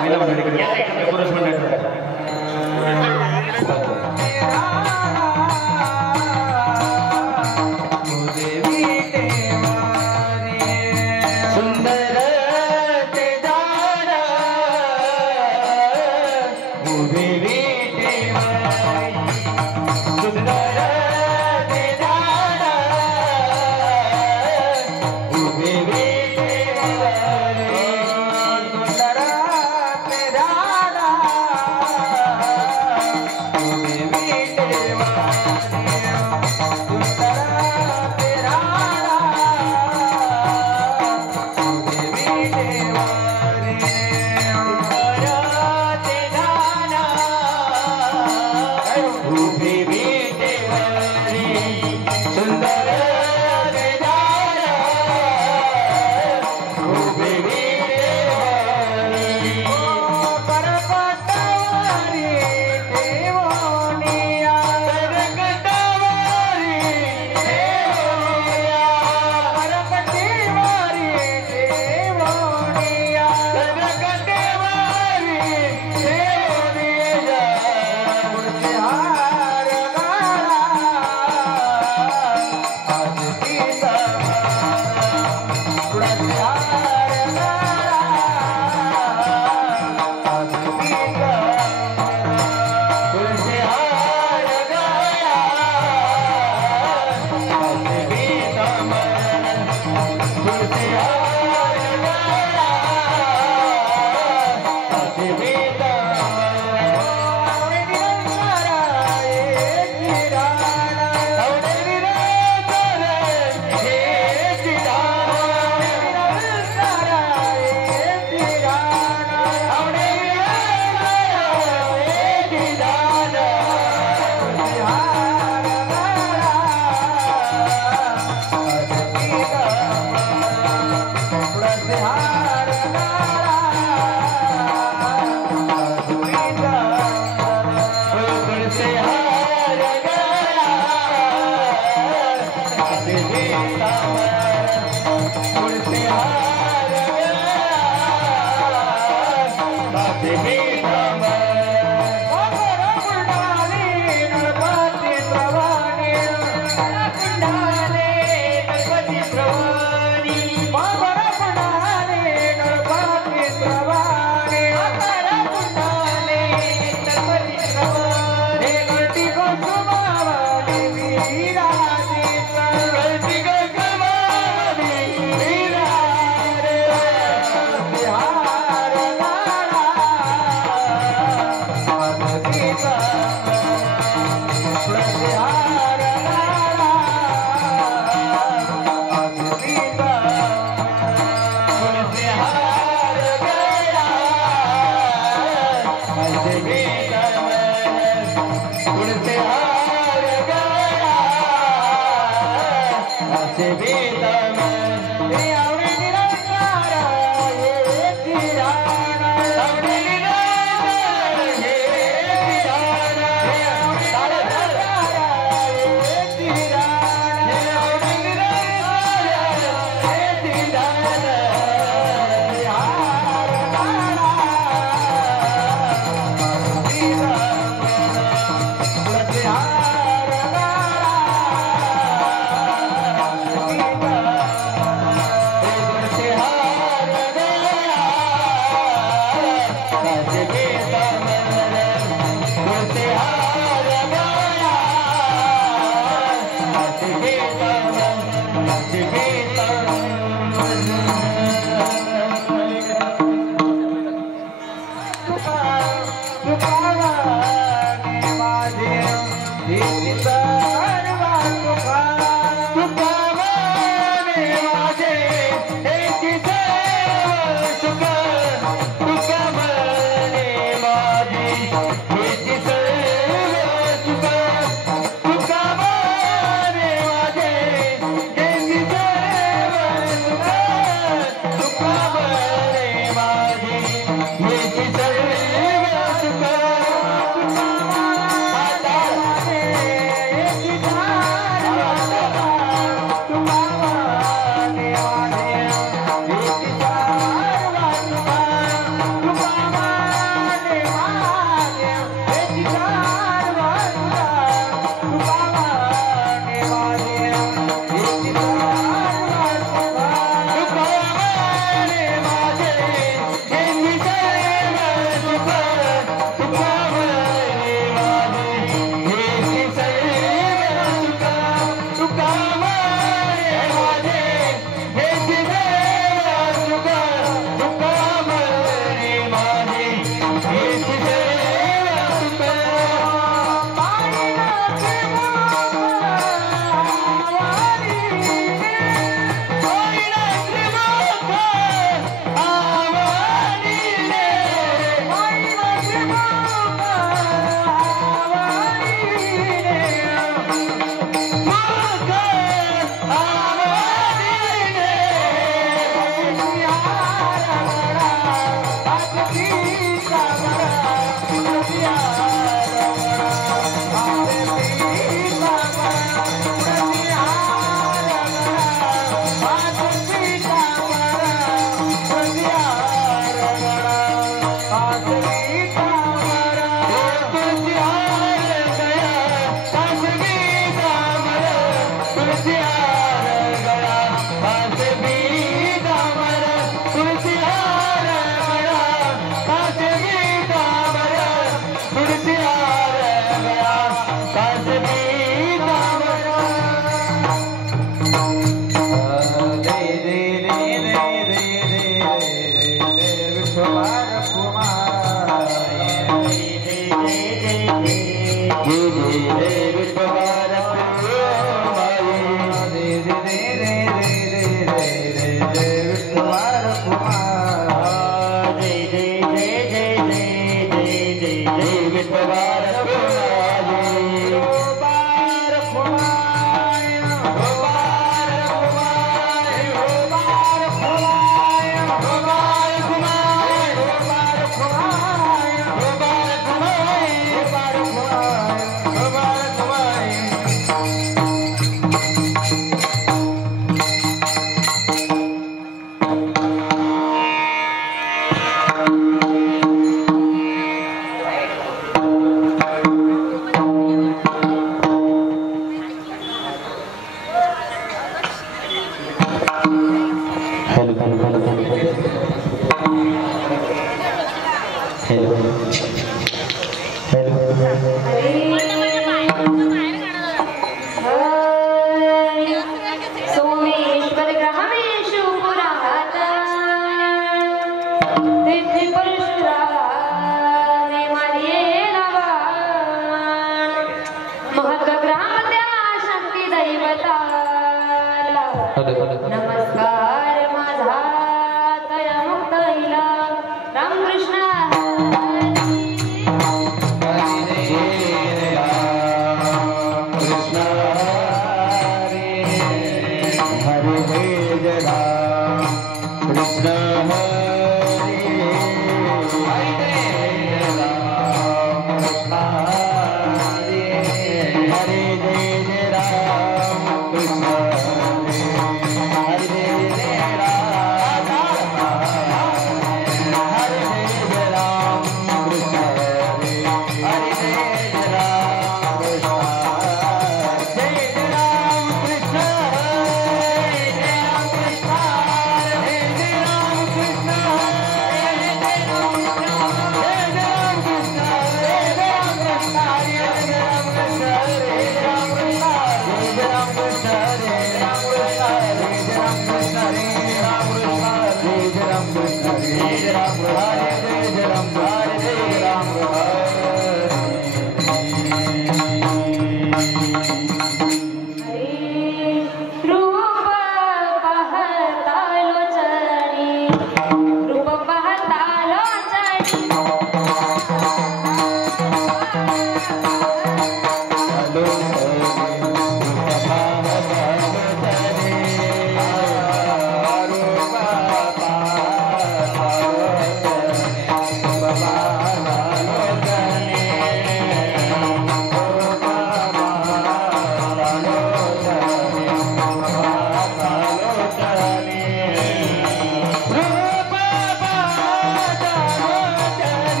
महिला मंडळीकडे पुरुष मंडळीकडे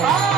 Bye.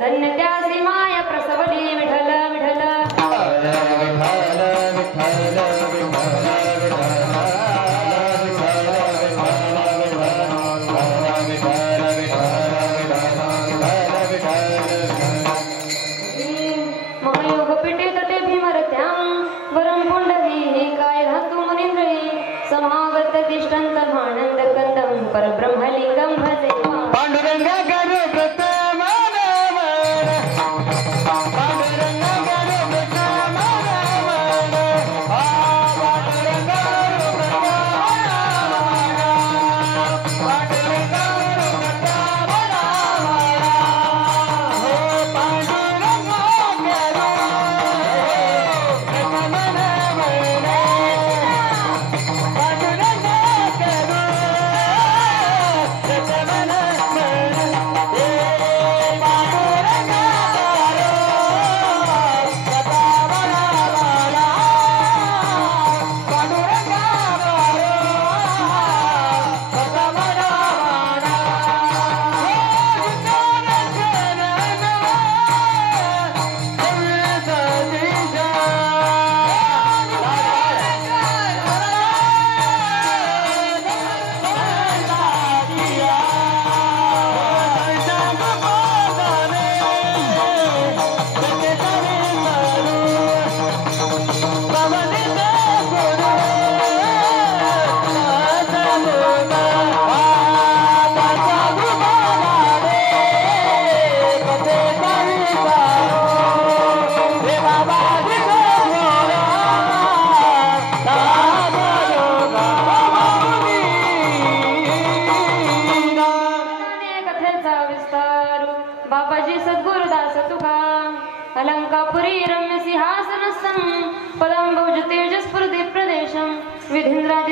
धन्य त्या श्रीमाय प्रसवली विठ्ठल विठ्ठल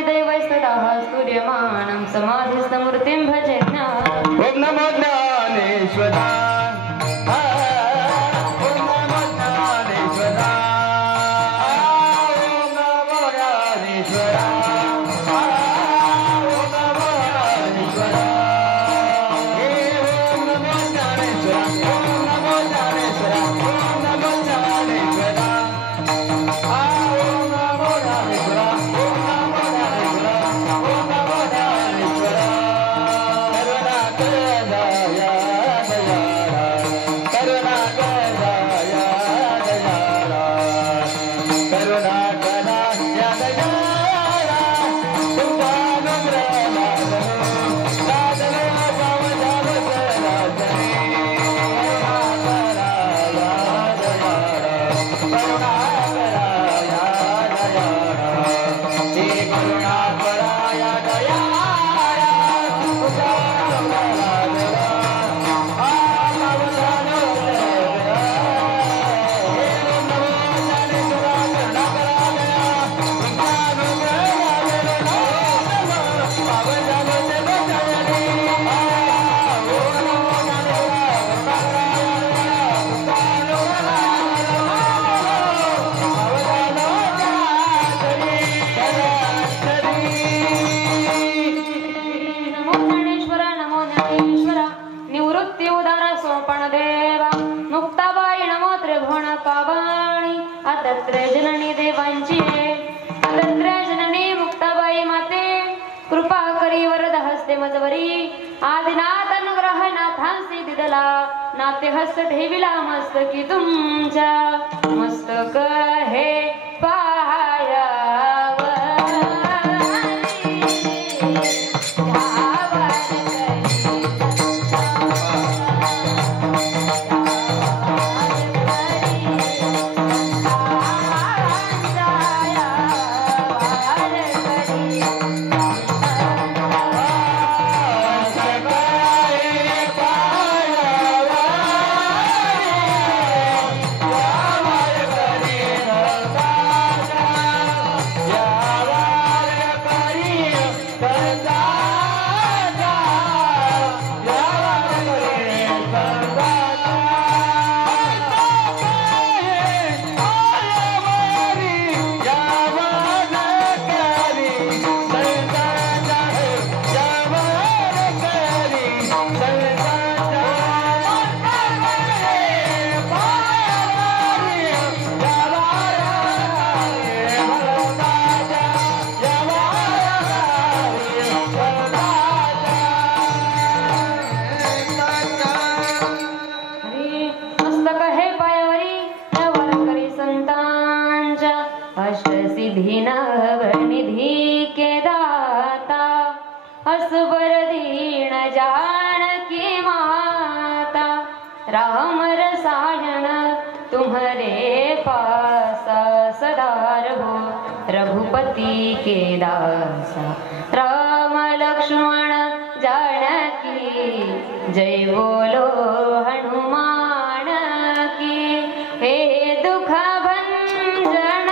दैवस्ततः स्तूयमानं समाधिस्थमूर्तिं भजे ज्ञान ओम नमो ज्ञानेश्वरा जननी देवांची अतंत्र जननी मुक्ताबाई माते कृपा करी वरद हस्ते मजवरी आदिनाथ अनुग्रह नाथांसी दिदला नाते हस्त ठेविला मस्तकी तुमच्या मस्तक हे पाया राम रसायन तुम्हारे पासा सदा रहो रघुपति के दासा राम लक्ष्मण जानकी जय बोलो हनुमान की हे दुख भंजन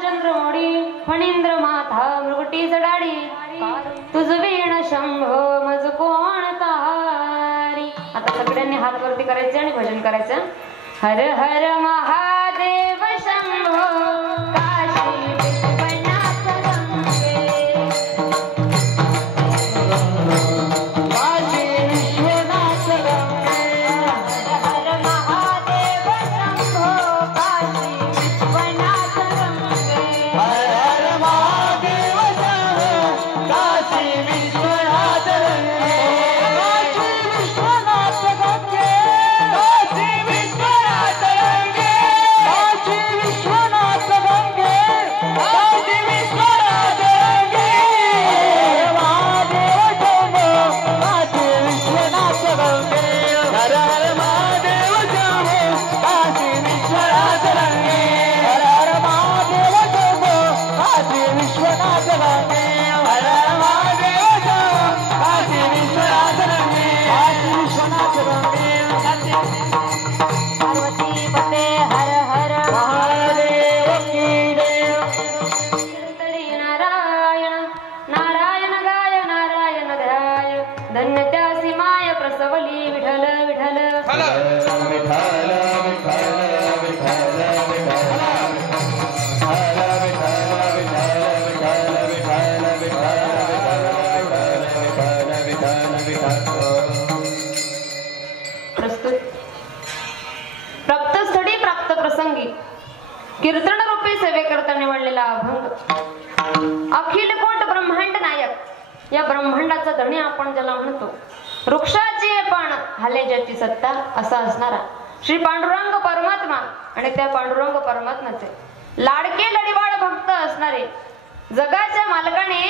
मारुति फणींद्र माथा मृगटी जडाडी तुझ वीण शंभो मज कोण तारी. आता सगळ्यांनी हात वरती करायचे आणि भजन करायचं. हर हर महादेव शंभो प्राप्तस्थळी प्राप्त प्रसंगी कीर्तन रूपी सेवेकरता निवडलेला अभंग अखिल कोट ब्रह्मांड नायक या ब्रह्मांडाचा धणी आपण ज्याला म्हणतो वृक्षाची पान हाले ज्याची सत्ता असा असणारा श्री पांडुरंग परमात्मा आणि त्या पांडुरंग परमात्म्याचे लाडके लढीवाळ भक्त असणारे जगाच्या मालकाने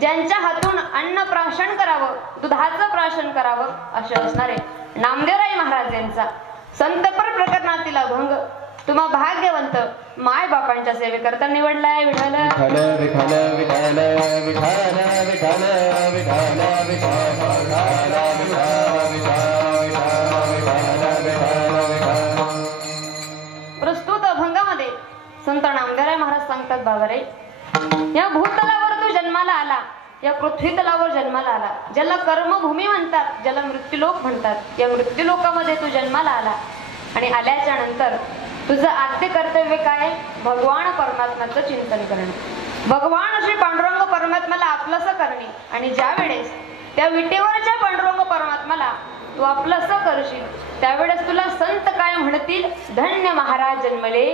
ज्यांच्या हातून अन्न प्राशन करावं दुधाचं प्राशन करावं असे असणारे नामदेवराय महाराज यांचा संतपर प्रकरणातील अभंग तुम्हा भाग्यवंत माय बापांच्या सेवेकरता निवडलाय. विठ्ठल विठ्ठल विठ्ठल विठ्ठल विठ्ठल विठ्ठल विठ्ठल. प्रस्तुत अभंगामध्ये संत नामदेवराय महाराज सांगतात बाबारे या भूतलावर तू जन्माला आला या पृथ्वी तलावर जन्माला आला ज्याला कर्मभूमी म्हणतात ज्याला मृत्यूलोक म्हणतात या मृत्यूलोकामध्ये तू जन्माला आला आणि आल्याच्या नंतर तुझं आद्य कर्तव्य काय भगवान परमात्म्याचं चिंतन करणे भगवान श्री पांडुरंग परमात्म्याला आपलंसं करणे आणि ज्या वेळेस त्या विटेवरच्या पांडुरंग परमात्म्याला तू आपलंसं करशील त्यावेळेस तुला संत काय म्हणतील धन्य महाराज जन्मले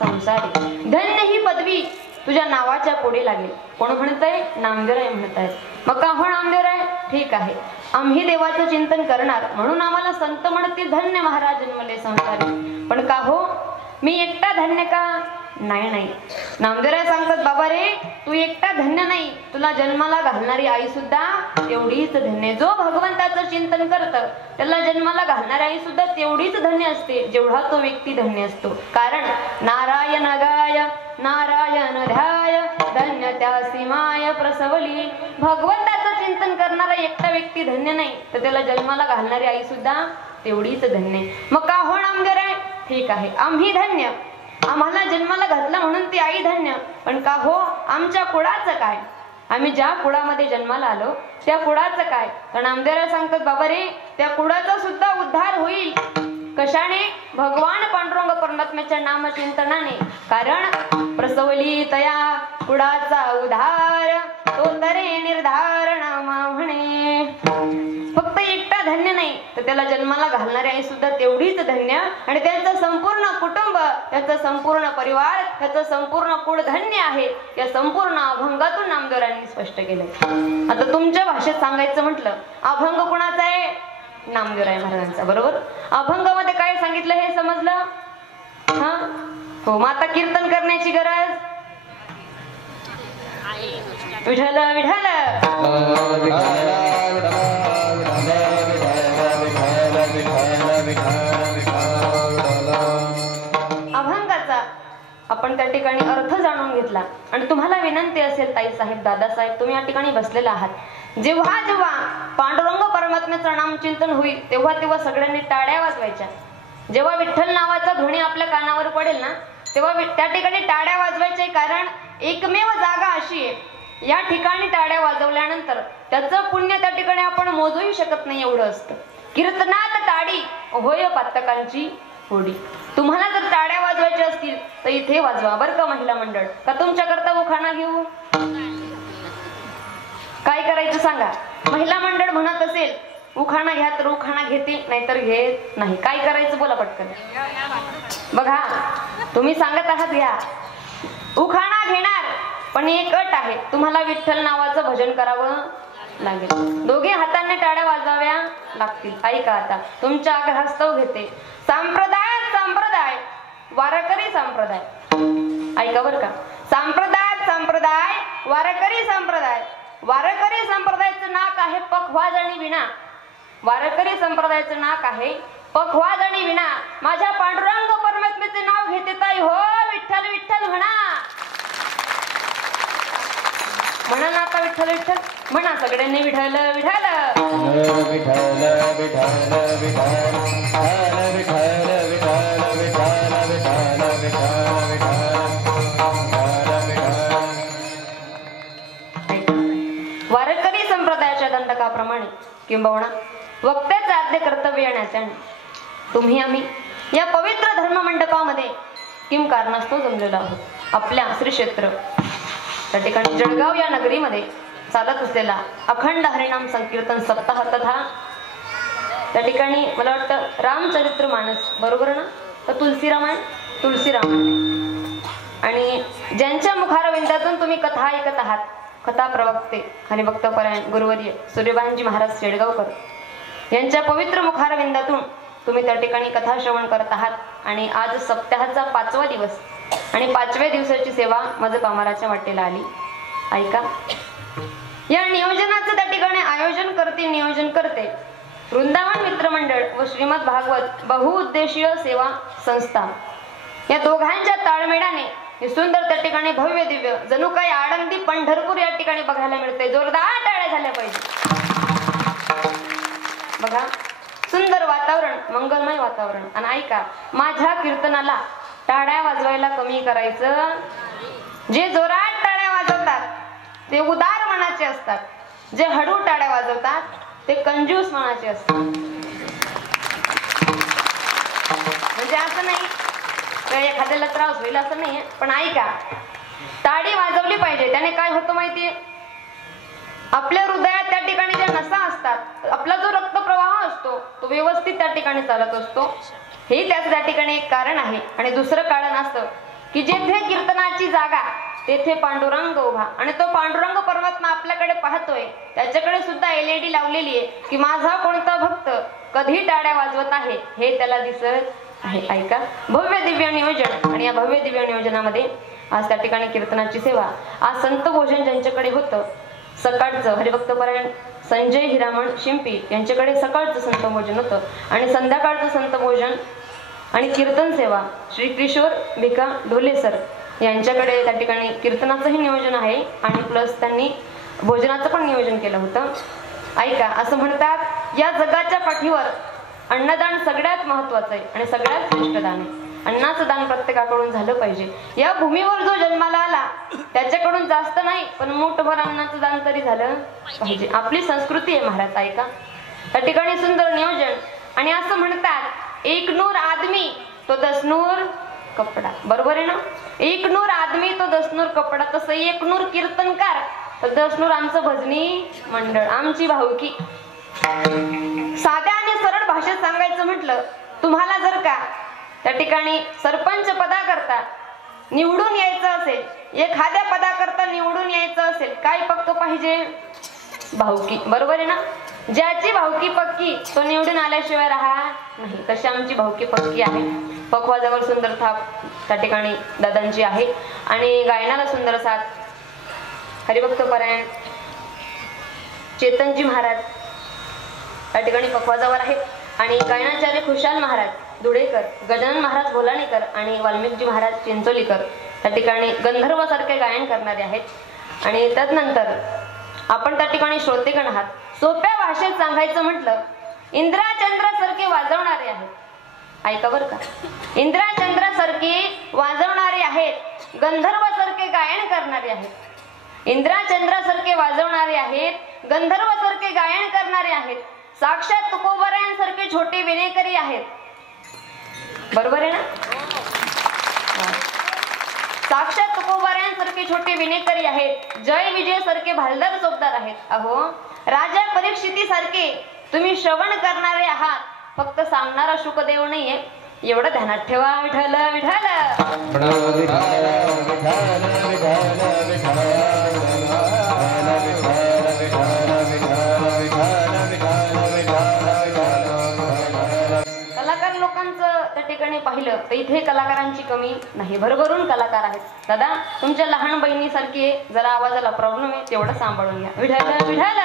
संसारी धन्य ही पदवी तुझ्या नावाच्या पुढे लागेल. कोण म्हणतंय नामदेवराय म्हणताय. मग का हो नामदेवराय ठीक आहे आम्ही देवाचं चिंतन करणार म्हणून आम्हाला संत म्हणतील धन्य महाराज जन्मले संसारी पण का हो मी एकटा धन्य का नाही नाही नामदेवराय सांगतात बाबा रे तू एकटा धन्य नाही तुला जन्माला घालणारी आई सुद्धा तेवढीच धन्य जो भगवंताचं चिंतन करत त्याला जन्माला घालणारी आई सुद्धा तेवढीच धन्य असते जेवढा तो व्यक्ती धन्य असतो. कारण नारायण गाय नारायण ध्याय धन्य त्या सीमाय प्रसवली भगवंताचं चिंतन करणारा एकटा व्यक्ती धन्य नाही तर त्याला जन्माला घालणारी आई सुद्धा तेवढीच धन्य. मग का हो नामदेवराय ठीक आहे आम्ही धन्य आम्हाला जन्माला घातलं म्हणून ती आई धन्य पण का हो आमच्या कुळाचं काय आम्ही ज्या कुळामध्ये जन्माला आलो त्या कुळाचं काय तर नामदेवराय सांगतात बाबा रे त्या कुळाचा सुद्धा उद्धार होईल कशाने भगवान पांडुरंग परमात्म्याच्या नामचिंतनाने कारण प्रसवली तया कुळाचा उद्धार तो तरे निर्धार नामा म्हणे. फक्त एकटा धन्य नाही तर त्याला जन्माला घालणारी आई सुद्धा तेवढीच धन्य आणि त्यांचं संपूर्ण कुटुंब त्याचा संपूर्ण परिवार त्याचं संपूर्ण कुळ धन्य आहे या संपूर्ण अभंगातून नामदेवरायांनी स्पष्ट केलंय. आता तुमच्या भाषेत सांगायचं म्हटलं अभंग कुणाचा आहे नामदेवराय महाराजांचा बरोबर. अभंगामध्ये काय सांगितलं हे समजलं हा हो. मग आता कीर्तन करण्याची गरज विठ्ठल विठ्ठल अभंगाचा आपण त्या ठिकाणी अर्थ जाणून घेतला आणि तुम्हाला विनंती असेल ताई साहेब दादासाहेब तुम्ही या ठिकाणी बसलेला आहात जेव्हा जेव्हा पांडुरंग परमात्म्याचं नाम चिंतन होईल तेव्हा तेव्हा सगळ्यांनी टाळ्या वाजवायच्या. जेव्हा विठ्ठल नावाचा ध्वनी आपल्या कानावर पडेल ना तेव्हा त्या ठिकाणी टाळ्या वाजवायचे कारण एकमेव जागा अशी आहे या ठिकाणी टाळ्या वाजवल्यानंतर त्याचं पुण्य त्या ठिकाणी आपण मोजूही शकत नाही एवढं असतं. कीर्तनात टाळी होय पातकांची होडी. तुम्हाला जर टाळ्या वाजवायच्या असतील तर इथे वाजवा बरं का महिला मंडळ का तुमच्याकरता उखाणा घेऊ काय करायचं सांगा. महिला मंडळ म्हणत असेल उखाणा घ्या तर उखाणा घेते नाहीतर घेत नाही. काय करायचं बोला पटकन. बघा तुम्ही सांगत आहात घ्या उखाणा घेणार पण एक अट आहे तुम्हाला विठ्ठल नावाचं भजन करावं लागेल. दोघे हाताने टाळ्या वाजवाव्या लागतील. ऐका आता तुमच्या आग्रहास्तव घेते. संप्रदायात संप्रदाय वारकरी संप्रदाय ऐका बर का. संप्रदायात संप्रदाय वारकरी संप्रदाय. वारकरी संप्रदायाचं नाक आहे पखवाज आणि विणा. वारकरी संप्रदायाचं नाक आहे पखवाज आणि विणा. माझ्या पांडुरंग परमात्म्याचे नाव घेते ताई हो विठ्ठल विठ्ठल म्हणा म्हणा ना आता विठ्ठल विठ्ठल म्हणा सगळ्यांनी विठ्ठल विठ्ठल विठ्ठल विठ्ठल वारकरी संप्रदायाच्या दंडकाप्रमाणे किंबहुना वक्त्याचे आद्य कर्तव्य येण्याच्या तुम्ही आम्ही या पवित्र धर्म मंडपामध्ये किम कारणास्तव जमलेलो आहोत. आपल्या श्री क्षेत्र त्या ठिकाणी जळगाव या नगरीमध्ये चालत असलेला अखंड हरिनाम संकीर्तन सप्ताह तथा त्या ठिकाणी मला वाटतं रामचरित्र मानस बरोबर ना, तर तुलसीराम आणि ज्यांच्या मुखारविंदातून तुम्ही कथा ऐकत आहात, कथा प्रवक्ते हरिभक्तपरायण गुरुवर्य सूर्यभानजी महाराज शेडगावकर यांच्या पवित्र मुखारविंदातून तुम्ही त्या ठिकाणी कथा श्रवण करत आहात. आणि आज सप्ताहाचा 5वा दिवस आणि 5व्या दिवसाची सेवा माझं कामाराच्या वाटेला आली. ऐका, या नियोजनाचं त्या ठिकाणी नियोजन करते वृंदावन मित्रमंडळ व श्रीमद भागवत बहुउद्देशीय सेवा संस्था. या दोघांच्या ताळमेळाने हे सुंदर त्या ठिकाणी भव्य दिव्य जणू काही आळंदी पंढरपूर या ठिकाणी बघायला मिळते. जोरदार टाळ्या झाल्या पाहिजे. बघा, सुंदर वातावरण, मंगलमय वातावरण. आणि ऐका, माझ्या कीर्तनाला टाळ्या वाजवायला कमी करायचं. जे जोरात टाळ्या वाजवतात ते उदार मनाचे असतात, जे हळू टाळ्या वाजवतात ते कंजूस मनाचे असतात. म्हणजे असं नाही तर एखाद्याला त्रास होईल असं नाहीये, पण ऐका, टाळी वाजवली पाहिजे. त्याने काय होतं माहितीये, आपल्या हृदयात त्या ठिकाणी ज्या नसा असतात, आपला जो रक्तप्रवाह असतो तो व्यवस्थित त्या ठिकाणी चालत असतो. हे त्याच त्या ठिकाणी एक कारण आहे. आणि दुसरं कारण असं की जेथे कीर्तनाची जागा तेथे पांडुरंग उभा, आणि तो पांडुरंग परमात्मा आपल्याकडे पाहतोय. त्याच्याकडे सुद्धा LED लावलेली आहे की माझा कोणता भक्त कधी टाळ्या वाजवत आहे हे त्याला दिसत आहे. ऐका, भव्य दिव्य नियोजन. आणि या भव्य दिव्य नियोजनामध्ये आज त्या ठिकाणी कीर्तनाची सेवा, आज संत भोजन ज्यांच्याकडे होतं सकाळचं, हरिभक्तपरायण संजय हिरामण शिंपी यांच्याकडे सकाळचं संत भोजन होतं, आणि संध्याकाळचं संत भोजन आणि कीर्तन सेवा श्री किशोर भिका ढोले सर यांच्याकडे त्या ठिकाणी कीर्तनाचंही नियोजन आहे आणि प्लस त्यांनी भोजनाचं पण नियोजन केलं होतं. ऐका, असं म्हणतात, या जगाच्या पाठीवर अन्नदान सगळ्यात महत्वाचं आहे आणि सगळ्यात श्रेष्ठ दान आहे. अन्नाचं दान प्रत्येकाकडून झालं पाहिजे. या भूमीवर जो जन्माला आला त्याच्याकडून जास्त नाही, पण मूठभर अन्नाचं दान तरी झालं पाहिजे. आपली संस्कृती आहे महाराज. ऐका, त्या ठिकाणी सुंदर नियोजन. आणि असं म्हणतात, 1 नूर आदमी तो 10 नूर कपडा. बरोबर आहे ना? 1 नूर आदमी तो 10 नूर कपडा. तसं 1 नूर कीर्तनकार तर 10 नूर आमचं भजनी मंडळ, आमची भाऊकी. साध्या आणि सरळ भाषेत सांगायचं म्हटलं, तुम्हाला जर का त्या ठिकाणी सरपंच पदाकरता निवडून यायचं असेल, एखाद्या पदाकरता निवडून यायचं असेल, काय पक्क पाहिजे? भाऊकी. बरोबर आहे ना? ज्याची भाऊकी पक्की तो निवडून आल्याशिवाय राहा नाही. तशी आमची भाऊकी पक्की आहे. पकवाजावर सुंदर थाप त्या ठिकाणी दादांची आहे आणि गायनाला सुंदर साथ हरिभक्तपरायण चेतनजी महाराज त्या ठिकाणी पकवाजावर आहेत. आणि गायनाचार्य खुशाल महाराज धुळेकर, गजानन महाराज बोलाणेकर आणि वाल्मिकजी महाराज चिंचोलीकर त्या ठिकाणी गंधर्वासारखे गायन करणारे आहेत. आणि त्यानंतर आपण त्या ठिकाणी श्रोतेगण आहात. सोप्या भाषेत सांगायचं म्हटलं, इंद्राचंद्रासारखे वाजवणारे आहेत. ऐका बरं का, इंद्राचंद्रासारखे वाजवणारे आहेत, गंधर्वासारखे गायन करणारे आहेत. इंद्राचंद्रासारखे वाजवणारे आहेत, गंधर्वासारखे गायन करणारे आहेत, साक्षात तुकोबारायांसारखे छोटे विनेकरी आहेत. बरोबर आहे ना? साक्षात तुकोबारायांसारखे छोटे विनेकरी आहेत, जय विजय सारखे भालदार चोपदार आहेत. अहो, राजा परीक्षिती सारखे तुम्ही श्रवण करणारे आहात, फक्त सांगणारा शुकदेव नाहीये, एवढं ध्यानात ठेवा. विठ्ठल विठ्ठल कलाकार लोकांचं त्या ठिकाणी पाहिलं तर इथे कलाकारांची कमी नाही, भरभरून कलाकार आहेत. दादा, तुमच्या लहान बहिणीसारखी जरा आवाजाला प्रॉब्लेम आहे, तेवढं सांभाळून घ्या. विठ्ठल विठ्ठल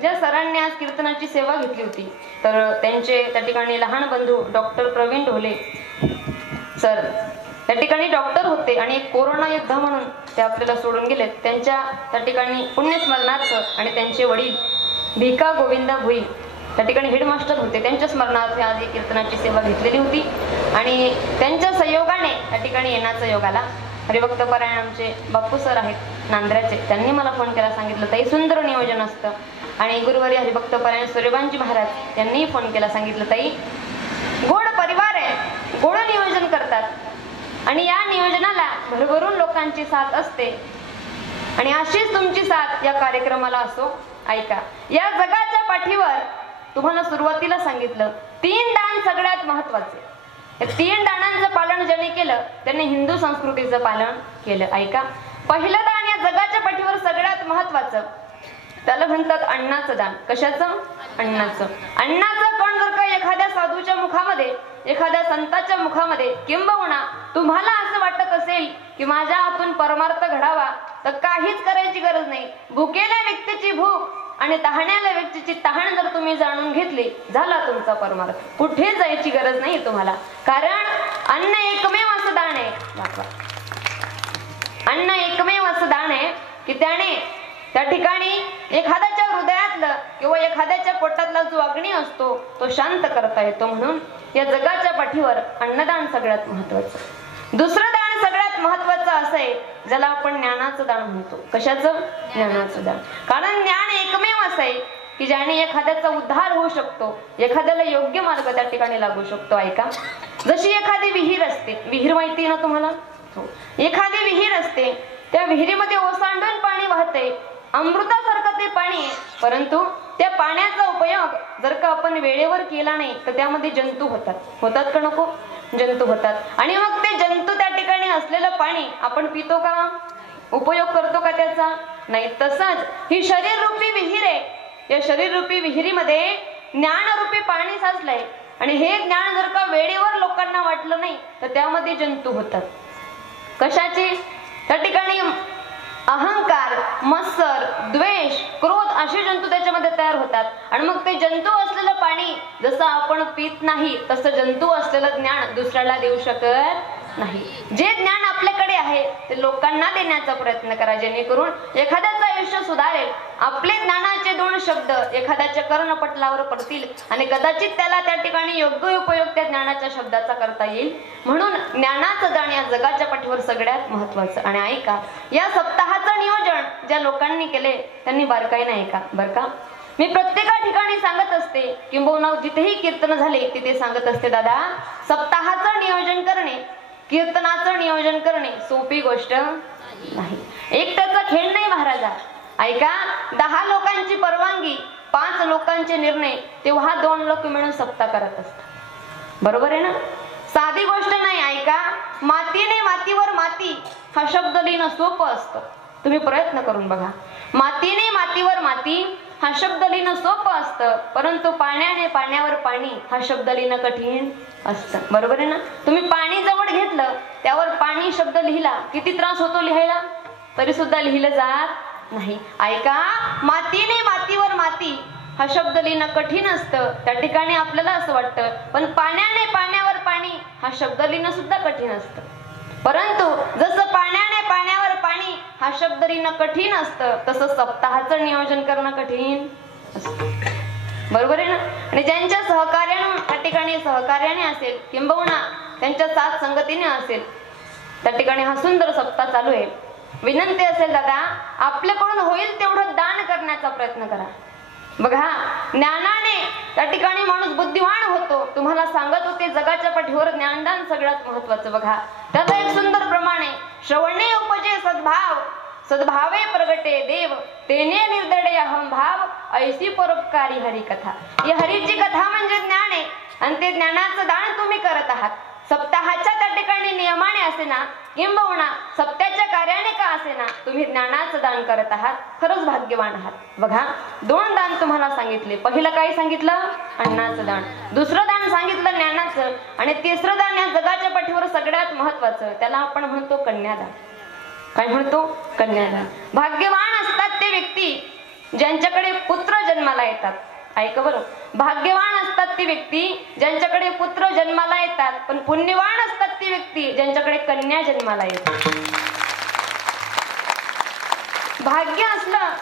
ज्या सरांनी आज कीर्तनाची सेवा घेतली होती तर त्यांचे त्या ठिकाणी लहान बंधू डॉक्टर प्रवीण ढोले सर त्या ठिकाणी डॉक्टर होते आणि कोरोना योद्धा म्हणून ते आपल्याला सोडून गेलेत. त्यांच्या त्या ठिकाणी पुण्यस्मरणार्थ आणि त्यांचे वडील भिका गोविंदा भुई त्या ठिकाणी हेडमास्टर होते. त्यांच्या स्मरणार्थ आज ही कीर्तनाची सेवा घेतलेली होती आणि त्यांच्या सहयोगाने त्या ठिकाणी येण्याचा योग आला. हरिभक्त परायण आमचे बापू सर आहेत नांद्र्याचे, त्यांनी मला फोन केला, सांगितलं ताई सुंदर नियोजन असतं. आणि गुरुवारी हरिभक्त परायण सूर्यबांजी महाराज यांनीही फोन केला, सांगितलं ताई गोड परिवार आहे, गोड नियोजन करतात आणि या नियोजनाला भरभरून लोकांची साथ असते आणि अशीच तुमची साथ या कार्यक्रमाला असो. ऐका, या जगाच्या पाठीवर तुम्हाला सुरुवातीला सांगितलं 3 दान सगळ्यात महत्वाचे. 3 दानांचं पालन ज्याने केलं त्याने हिंदू संस्कृतीचं पालन केलं. ऐका, पहिलं दान या जगाच्या पाठीवर सगळ्यात महत्वाचं, त्याला म्हणतात अन्नाचं दान. कशाचं? अन्नाचं. अन्नाचं कण जर का एखाद्या साधूच्या मुखामध्ये, एखाद्या संताच्या मुखामध्ये, किंबहुना तुम्हाला असं वाटत असेल की माझ्या हातून परमार्थ घडावा, तर काहीच करायची गरज नाही. भुकेल्या व्यक्तीची भूक आणि तहाण्याला व्यक्तीची तहान जर तुम्ही जाणून घेतली, झाला तुमचा परमार्थ. कुठे जायची गरज नाही तुम्हाला, कारण अन्न एकमेव असं दान आहे. अन्न एकमेव असं दान आहे की त्याने त्या ठिकाणी एखाद्याच्या हृदयातलं किंवा एखाद्याच्या पोटातला जो अग्नी असतो तो शांत करता येतो. म्हणून या जगाच्या पाठीवर अन्नदान सगळ्यात महत्वाचं. दुसरं दान सगळ्यात महत्वाचं असं आहे ज्याला आपण ज्ञानाचं दान म्हणतो. कशाचं? ज्ञानाचं दान. कारण ज्ञान एकमेव असं आहे की ज्याने एखाद्याचा उद्धार होऊ शकतो, एखाद्याला योग्य मार्ग त्या ठिकाणी लागू शकतो. ऐका, जशी एखादी विहीर असते, विहीर माहिती ना तुम्हाला? एखादी विहीर असते, त्या विहिरीमध्ये ओसांडून पाणी वाहते, अमृतासारखं ते पाणी आहे, परंतु त्या पाण्याचा उपयोग जर का आपण वेळेवर केला नाही तर त्यामध्ये जंतू होतात. होतात का नको? जंतू होतात. आणि मग ते जंतू त्या ठिकाणी असलेलं पाणी आपण पितो का? उपयोग करतो का त्याचा? नाही. तसंच ही शरीररूपी विहीर आहे. या शरीररूपी विहिरीमध्ये ज्ञानरूपी पाणी साचलंय आणि हे ज्ञान जर का वेळेवर लोकांना वाटलं नाही तर त्यामध्ये जंतू होतात. कशाचे? त्या ठिकाणी अहंकार, मत्सर, द्वेष, क्रोध असे जंतू त्याच्यामध्ये तयार होतात. आणि मग ते जंतू असलेलं पाणी जसं आपण पित नाही तसं जंतू असलेलं ज्ञान दुसऱ्याला देऊ शकत नाही. जे ज्ञान आपल्याकडे आहे ते लोकांना देण्याचा प्रयत्न करा, जेणेकरून एखाद्याचं आयुष्य सुधारेल. आपले ज्ञानाचे 2 शब्द एखाद्याच्या कर्णपटलावर पडतील आणि कदाचित त्याला त्या ठिकाणी योग्य उपयोग त्या ज्ञानाच्या शब्दाचा करता येईल. म्हणून ज्ञानाचं दान या जगाच्या पाठीवर सगळ्यात महत्वाचं. आणि ऐका, या सप्ताहाचं नियोजन ज्या लोकांनी केले त्यांनी बारकाईने ऐका बरं का. मी प्रत्येका ठिकाणी सांगत असते, किंबहुना जिथेही कीर्तन झाले तिथे सांगत असते, दादा सप्ताहाचं नियोजन करणे, कीर्तनाचं नियोजन करणे सोपी गोष्ट नाही. एकट्याचा खेळ नाही महाराजा. ऐका, 10 लोकांची परवानगी, 5 लोकांचे निर्णय, तेव्हा 2 लोक मिळून सप्ताह करत असतात. बरोबर आहे ना? साधी गोष्ट नाही. ऐका, मातीने मातीवर माती हा शब्द लिहिणं सोपं असतं. तुम्ही प्रयत्न करून बघा. मातीने मातीवर माती हा शब्द लिहिणं सोपं असतं, परंतु पाण्याने पाण्यावर पाणी हा शब्द लिहिणं कठीण असतं. बरोबर आहे ना? तुम्ही पाणी जवळ घेतलं, त्यावर पाणी शब्द लिहिला, किती त्रास होतो लिहायला, तरी सुद्धा लिहिलं जात नाही. ऐका, मातीने मातीवर माती हा शब्द लिहिणं कठीण असतं, त्या ठिकाणी आपल्याला असं वाटतं, पण पाण्याने पाण्यावर पाणी हा शब्द लिहिणं सुद्धा कठीण असतं. परंतु जसं पाण्याने पाण्यावर पाणी हा शब्द लिहिणं कठीण असतं, तसं सप्ताहाचं नियोजन करणं कठीण असतं. बरोबर आहे ना? आणि ज्यांच्या सहकार्याने त्या ठिकाणी सहकार्याने असेल, किंबहुना त्यांच्या साथ संगतीने असेल, त्या ठिकाणी हा सुंदर सप्ताह चालू आहे. विनंती असेल दादा, आपल्याकडून होईल तेवढं दान करण्याचा प्रयत्न करा. बघा, ज्ञानाने त्या ठिकाणी माणूस बुद्धिवान होतो. तुम्हाला सांगत होते जगाच्या पाठीवर ज्ञानदान सगळ्यात महत्वाचं. बघा, त्याला एक सुंदर प्रमाण आहे. श्रवणे उपजे सद्भाव, सद्भावे प्रगटे देव, तेने निर्दळे अहम भाव, ऐसी परोपकारी हरी कथा. ही हरीची कथा म्हणजे ज्ञान आहे आणि ते ज्ञानाचं दान तुम्ही करत आहात. सप्ताहाच्या त्या ठिकाणी नियमाने असेना, किंबहुना सप्त्याच्या कार्याने का असेना, तुम्ही ज्ञानाचं दान करत आहात. खरंच भाग्यवान आहात. बघा, 2 दान तुम्हाला सांगितले. पहिलं काय सांगितलं? अन्नाचं दान. दुसरं दान सांगितलं ज्ञानाचं. आणि तिसरं दान या जगाच्या पाठीवर सगळ्यात महत्वाचं, त्याला आपण म्हणतो कन्यादान. काय म्हणतो? कन्यादान. भाग्यवान असतात ते व्यक्ती ज्यांच्याकडे पुत्र जन्माला येतात. ऐका बरं, भाग्यवान असतात ती व्यक्ती ज्यांच्याकडे पुत्र जन्माला येतात, पण पुण्यवान असतात ती व्यक्ती ज्यांच्याकडे कन्या जन्माला येतात. भाग्य असलं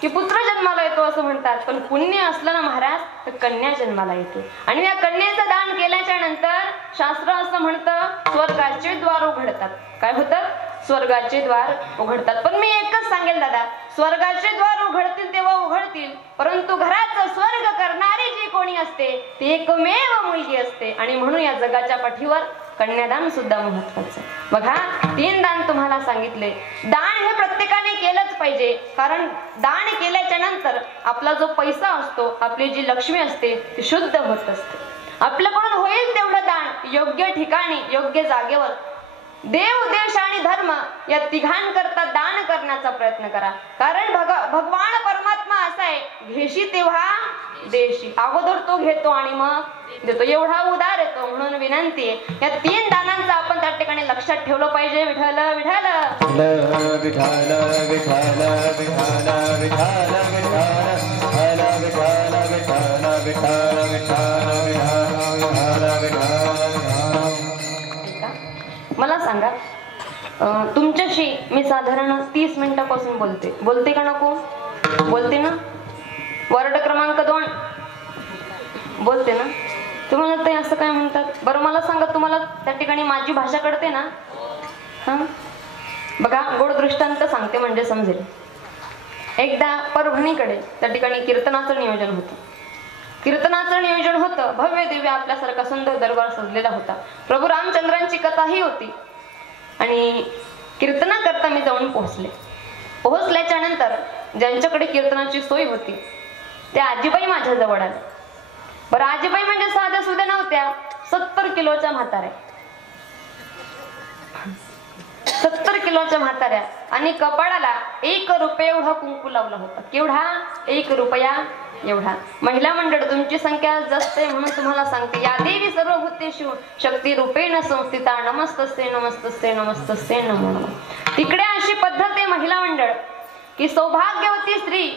की पुत्र जन्माला येतो असं म्हणतात, पण पुण्य असलं ना महाराज तर कन्या जन्माला येते. आणि या कन्येचं दान केल्याच्या नंतर शास्त्र असं म्हणतं स्वर्गाचे द्वार उघडतात. काय होतं? स्वर्गाचे द्वार उघडतात. पण मी एकच सांगेल दादा, स्वर्गाचे द्वार उघडतील तेव्हा उघडतील, परंतु घराचं स्वर्ग करणारी जी कोणी असते ती एकमेव मुलगी असते. आणि म्हणून या जगाच्या पाठीवर कन्यादान सुद्धा महत्वाचं. बघा, 3 दान तुम्हाला सांगितले. दान हे प्रत्येकाने केलंच पाहिजे, कारण दान केल्याच्या नंतर आपला जो पैसा असतो, आपली जी लक्ष्मी असते ती शुद्ध होत असते. आपल्याकडून होईल तेवढं दान योग्य ठिकाणी योग्य जागेवर देव, देश आणि धर्म या तिघांकरता दान करण्याचा प्रयत्न करा. कारण भगवान परमात्मा असा आहे, घेशी तेव्हा देशी. अगोदर तो घेतो आणि मग देतो, एवढा उदार येतो. म्हणून विनंती आहे या 3 दानांचं आपण त्या ठिकाणी लक्षात ठेवलं पाहिजे. विठ्ठल विठ्ठल विठ्ठल विठ्ठल विठ्ठल विठ्ठल विठ्ठल विठ्ठल विठ्ठल मला सांगा, तुमच्याशी मी साधारण 30 मिनिटापासून बोलते का नको? बोलते ना? वर्ड क्रमांक 2 बोलते ना? तुम्हाला ते असं काय म्हणतात? बरं मला सांगा, तुम्हाला त्या ठिकाणी माझी भाषा कळते ना? हा, बघा, गोड दृष्टांत सांगते म्हणजे समजेल. एकदा परभणीकडे त्या ठिकाणी कीर्तनाचं नियोजन होतं. भव्य दिव्य आपल्यासारखा सुंदर दरबार सजलेला होता. प्रभू रामचंद्रांची कथाही होती. आणि कीर्तना करता मी जाऊन पोहोचल्याच्या नंतर ज्यांच्याकडे कीर्तनाची सोय होती त्या आजीबाई माझ्या जवळ आल्या. बरं, आजीबाई म्हणजे साध्या सुद्धा नव्हत्या, 70 किलोच्या म्हाताऱ्या. 70 किलोच्या म्हाताऱ्या. आणि कपाळाला 1 रुपया एवढा कुंकू लावला होता. केवढा? 1 रुपया एवढा. महिला मंडळ तुमची संख्या जास्त आहे म्हणून तुम्हाला सांगते, या देवी सर्वभूतेषु शक्ती रूपेण संस्थिता नमस्तस्ते नमस्तस्ते नमस्तस्ते नमो नमः. तिकडे अशी पद्धत आहे महिला मंडळ की सौभाग्यवती स्त्री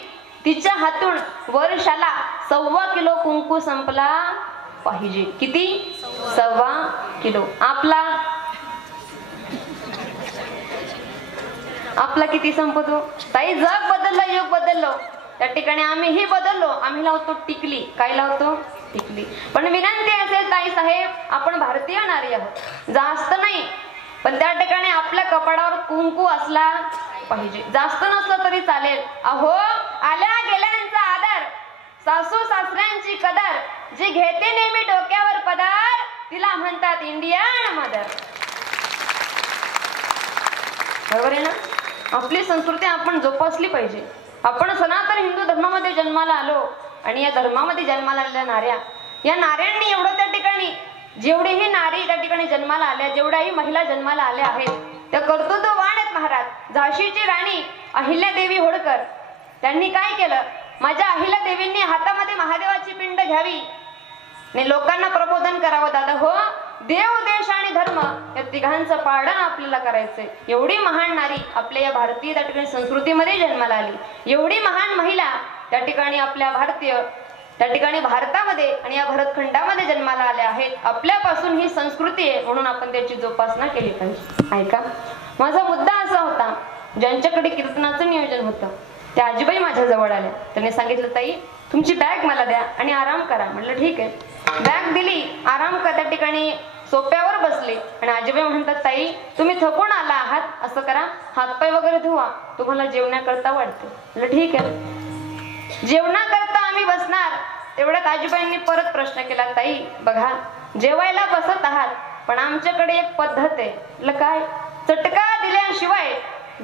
तिच्या हातून वर्षाला 1.25 किलो कुंकू संपला पाहिजे. किती? 1.25 किलो. आपला किती संपतो? ताई, जग बदललं, युग बदललो, त्या ठिकाणी आम्हीही बदललो. आम्ही लावतो टिकली. काय लावतो? टिकली. पण विनंती असेल ताई साहेब, आपण भारतीय नारी आहोत, जास्त नाही, पण त्या ठिकाणी आपल्या कपाळावर कुंकू असला पाहिजे. जास्त नसलं तरी चालेल. अहो, आल्या गेल्याचा आदर, सासू सासऱ्यांची कदर, जी घेते नेहमी डोक्यावर पदर, तिला म्हणतात इंडियन मदर. बरोबर आहे ना? आपली संस्कृती आपण जोपासली पाहिजे. आपण सनातन हिंदू धर्मामध्ये जन्माला आलो आणि या धर्मामध्ये जन्माला आलेल्या नाऱ्या, या नाऱ्यांनी एवढं त्या ठिकाणी, जेवढीही नारी त्या ठिकाणी जन्माला आल्या, जेवढ्याही महिला जन्माला आल्या आहेत, त्या कर्तृत्ववान आहेत महाराज. झाशीची राणी अहिल्यादेवी होळकर, त्यांनी काय केलं? माझ्या अहिल्यादेवींनी हातामध्ये महादेवाची पिंड घ्यावी आणि लोकांना प्रबोधन करावं. दादा हो, देव, देश आणि धर्म या तिघांचं पालन आपल्याला करायचंय. एवढी महान नारी आपल्या या भारतीय त्या ठिकाणी संस्कृतीमध्ये जन्माला आली. एवढी महान महिला त्या ठिकाणी आपल्या भारतीय त्या ठिकाणी भारतामध्ये आणि या भरतखंडामध्ये जन्माला आल्या आहेत. आपल्यापासून ही संस्कृती आहे, म्हणून आपण त्याची जोपासना केली पाहिजे. ऐका, माझा मुद्दा असा होता, ज्यांच्याकडे कीर्तनाचं नियोजन होतं त्या आजीबाई माझ्या जवळ आल्या. त्यांनी सांगितलं, ताई तुमची बॅग मला द्या आणि आराम करा. म्हटलं ठीक आहे. बॅग दिली, आराम का त्या ठिकाणी सोप्यावर बसले आणि आजीबाई म्हणतात, ताई तुम्ही थकून आला आहात, असं करा, हातपाय वगैरे धुवा, तुम्हाला जेवण्याकरता वाटते. म्हटलं ठीक आहे. जेवणाकरता आम्ही बसणार तेवढ्यात आजीबाईंनी परत प्रश्न केला, ताई बघा, जेवायला बसत आहात पण आमच्याकडे एक पद्धत आहे. म्हटलं काय? चटका दिल्याशिवाय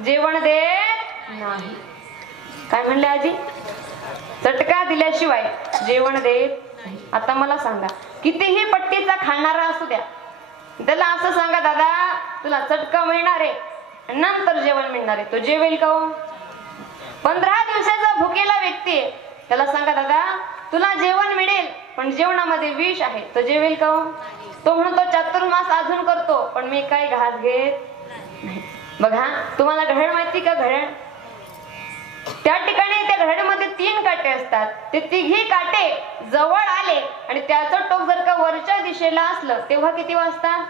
जेवण देत नाही. काय म्हणले आजी? चटका दिल्याशिवाय जेवण देत नाही. आता मला सांगा, कितीही पट्टीचा खाणारा असू द्या, त्याला असं सांगा, दादा तुला चटका मिळणार आहे नंतर जेवण मिळणार आहे, तो जेवेल का? 15 दिवसाचा भुकेला व्यक्ती आहे, त्याला सांगा, दादा तुला जेवण मिळेल पण जेवणामध्ये विष आहे, तो जेवेल का? तो म्हणतो चातुर्मास अजून करतो पण मी काही घास घेत नाही. बघा, तुम्हाला घड्याळ माहिती का? घड्याळ, त्या ठिकाणी त्या घड्याळमध्ये 3 काटे असतात. ते तिघी काटे जवळ आले आणि त्याचं टोक जर का वरच्या दिशेला असलं तेव्हा किती वाजतात?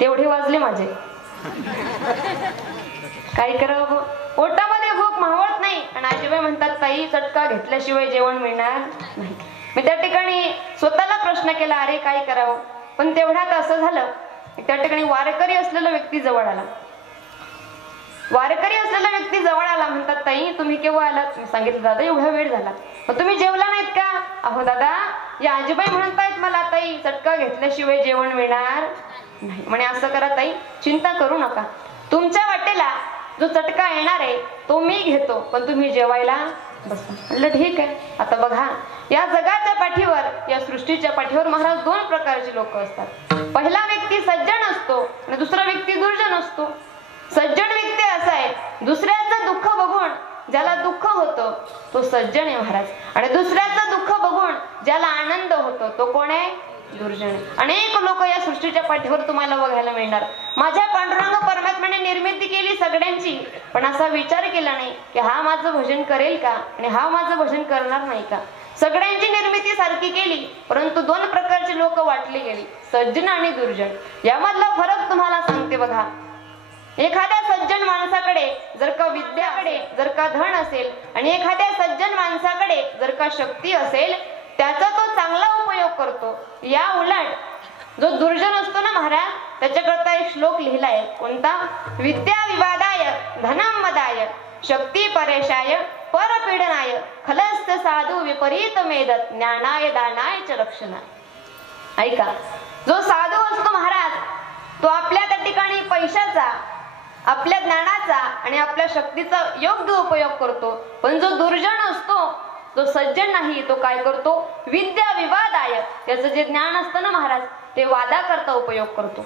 तेवढे वाजले माझे. काय करावं? पोटामध्ये भूक मावळत नाही आणि आजीबाई म्हणतात ताई चटका घेतल्याशिवाय जेवण मिळणार नाही. मी त्या ठिकाणी स्वतःला प्रश्न केला, अरे काय करावं. पण तेवढ्यात असं झालं, त्या ठिकाणी वारकरी असलेला व्यक्ती जवळ आला. वारकरी असलेला व्यक्ती जवळ आला. म्हणतात ताई तुम्ही केव्हा आलात. मी सांगितलं दादा एवढा वेळ झाला. मग तुम्ही जेवला नाहीत का. अहो दादा या आजीबाई म्हणतायत मला ताई चटका घेतल्याशिवाय जेवण मिळणार नाही. म्हणे असं करा ताई चिंता करू नका, तुमच्या वाटेला जो चटका येणार आहे तो मी घेतो, पण तुम्ही जेवायला बसा. म्हटलं ठीक आहे. आता बघा या जगाच्या पाठीवर, या सृष्टीच्या पाठीवर महाराज दोन प्रकारचे लोक असतात. पहिला व्यक्ती सज्जन असतो आणि दुसरा व्यक्ती दुर्जन असतो. सज्जन व्यक्ती असा आहे दुसऱ्याचं दुःख बघून ज्याला दुःख होतं तो सज्जन आहे महाराज, आणि दुसऱ्याचं दुःख बघून ज्याला आनंद होतो तो कोण आहे, दुर्जन. अनेक लोक या सृष्टीच्या पाठीवर तुम्हाला बघायला मिळणार. माझ्या पांडुरंग परमात्म्याने निर्मिती केली सगळ्यांची, पण असा विचार केला नाही की हा माझं भजन करेल का आणि हा माझं भजन करणार नाही का. सगळ्यांची निर्मिती सारखी केली, परंतु दोन प्रकारची लोक वाटली गेली, सज्जन आणि दुर्जन. यामधला फरक तुम्हाला सांगते बघा. एखाद्या सज्जन माणसाकडे जर का विद्याकडे जर का धन असेल आणि एखाद्या सज्जन माणसाकडे जर का शक्ती असेल त्याचा तो चांगला उपयोग करतो. या उलट जो दुर्जन असतो ना महाराज, त्याच्याकरता एक श्लोक लिहिलाय. कोणता. विद्या विवादाय धनम मदाय शक्ती परेशाय परपीडनाय खलस्त साधू विपरीत मेदत ज्ञानाय दानाय च रक्षणा. ऐका, जो साधू असतो महाराज तो आपल्या त्या ठिकाणी पैशाचा, आपल्या ज्ञानाचा आणि आपल्या शक्तीचा योग्य उपयोग करतो. पण जो दुर्जन असतो, जो सज्जन नाही, तो काय करतो, विद्या विवादाय त्याचं जे ज्ञान असतं ना महाराज ते वादा करता उपयोग करतो.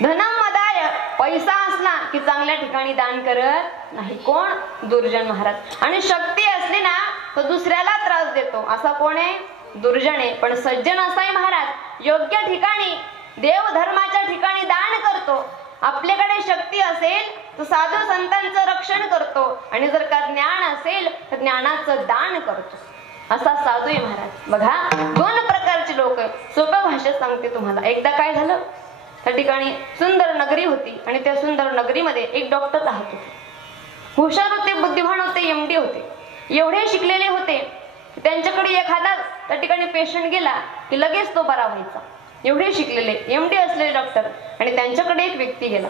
धनम मदाय पैसा असला की चांगल्या ठिकाणी दान करत नाही. कोण, दुर्जन महाराज. आणि शक्ती असली ना तो दुसऱ्याला त्रास देतो. असा कोण आहे, दुर्जन आहे. पण सज्जन असा आहे महाराज योग्य ठिकाणी देव धर्माच्या ठिकाणी दान करतो. आपल्याकडे शक्ती असेल तर साधू संतांचं रक्षण करतो, आणि जर का ज्ञान असेल तर ज्ञानाचं दान करतो. असा साधू आहे महाराज. बघा दोन प्रकारचे लोक आहे. सोप्या भाषेत सांगते तुम्हाला. एकदा काय झालं, त्या ठिकाणी सुंदर नगरी होती आणि त्या सुंदर नगरीमध्ये एक डॉक्टर राहत होते. हुशार होते, बुद्धिमान होते, एमडी होते, एवढे शिकलेले होते. त्यांच्याकडे एखादा त्या ठिकाणी पेशंट गेला की लगेच तो बरा व्हायचा. एवढे शिकलेले एमडी असलेले डॉक्टर. आणि त्यांच्याकडे एक व्यक्ती गेला.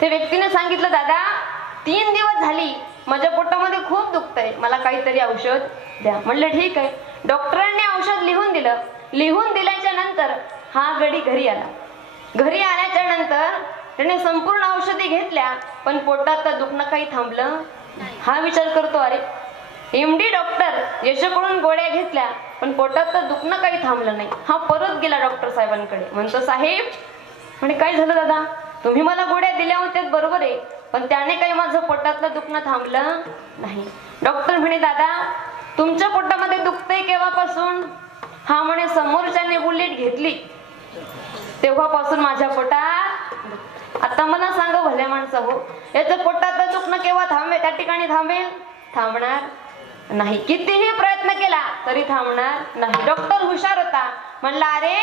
त्या व्यक्तीने सांगितलं दादा 3 दिवस झाली माझ्या पोटामध्ये खूप दुखतंय, मला काहीतरी औषध द्या. म्हणलं ठीक आहे. डॉक्टरांनी औषध लिहून दिलं. लिहून दिल्याच्या नंतर हा गडी घरी आला. घरी आल्याच्या नंतर त्याने संपूर्ण औषधी घेतल्या, पण पोटात दुखणं काही थांबलं. हा विचार करतो, अरे एमडी डॉक्टर याच्याकडून गोळ्या घेतल्या पण पोटात दुखणं काही थांबलं नाही. हा परत गेला डॉक्टर साहेबांकडे. म्हणतो साहेब, म्हणे काय झालं दादा, तुम्ही मला गोळ्या दिल्या होत्या बरोबर आहे, पण त्याने काही माझं पोटातलं दुखणं थांबलं नाही. डॉक्टर म्हणे दादा तुमच्या पोटामध्ये दुखतंय केव्हापासून. हा म्हणे समोरच्याने बुलेट घेतली तेव्हापासून माझ्या पोटात. आता मला सांगा भल्या माणसा हो, याचं पोटात दुखणं केव्हा थांबेल, त्या ठिकाणी थांबेल, थांबणार नाही. कितीही प्रयत्न केला तरी थांबणार नाही. डॉक्टर हुशार होता. म्हणला अरे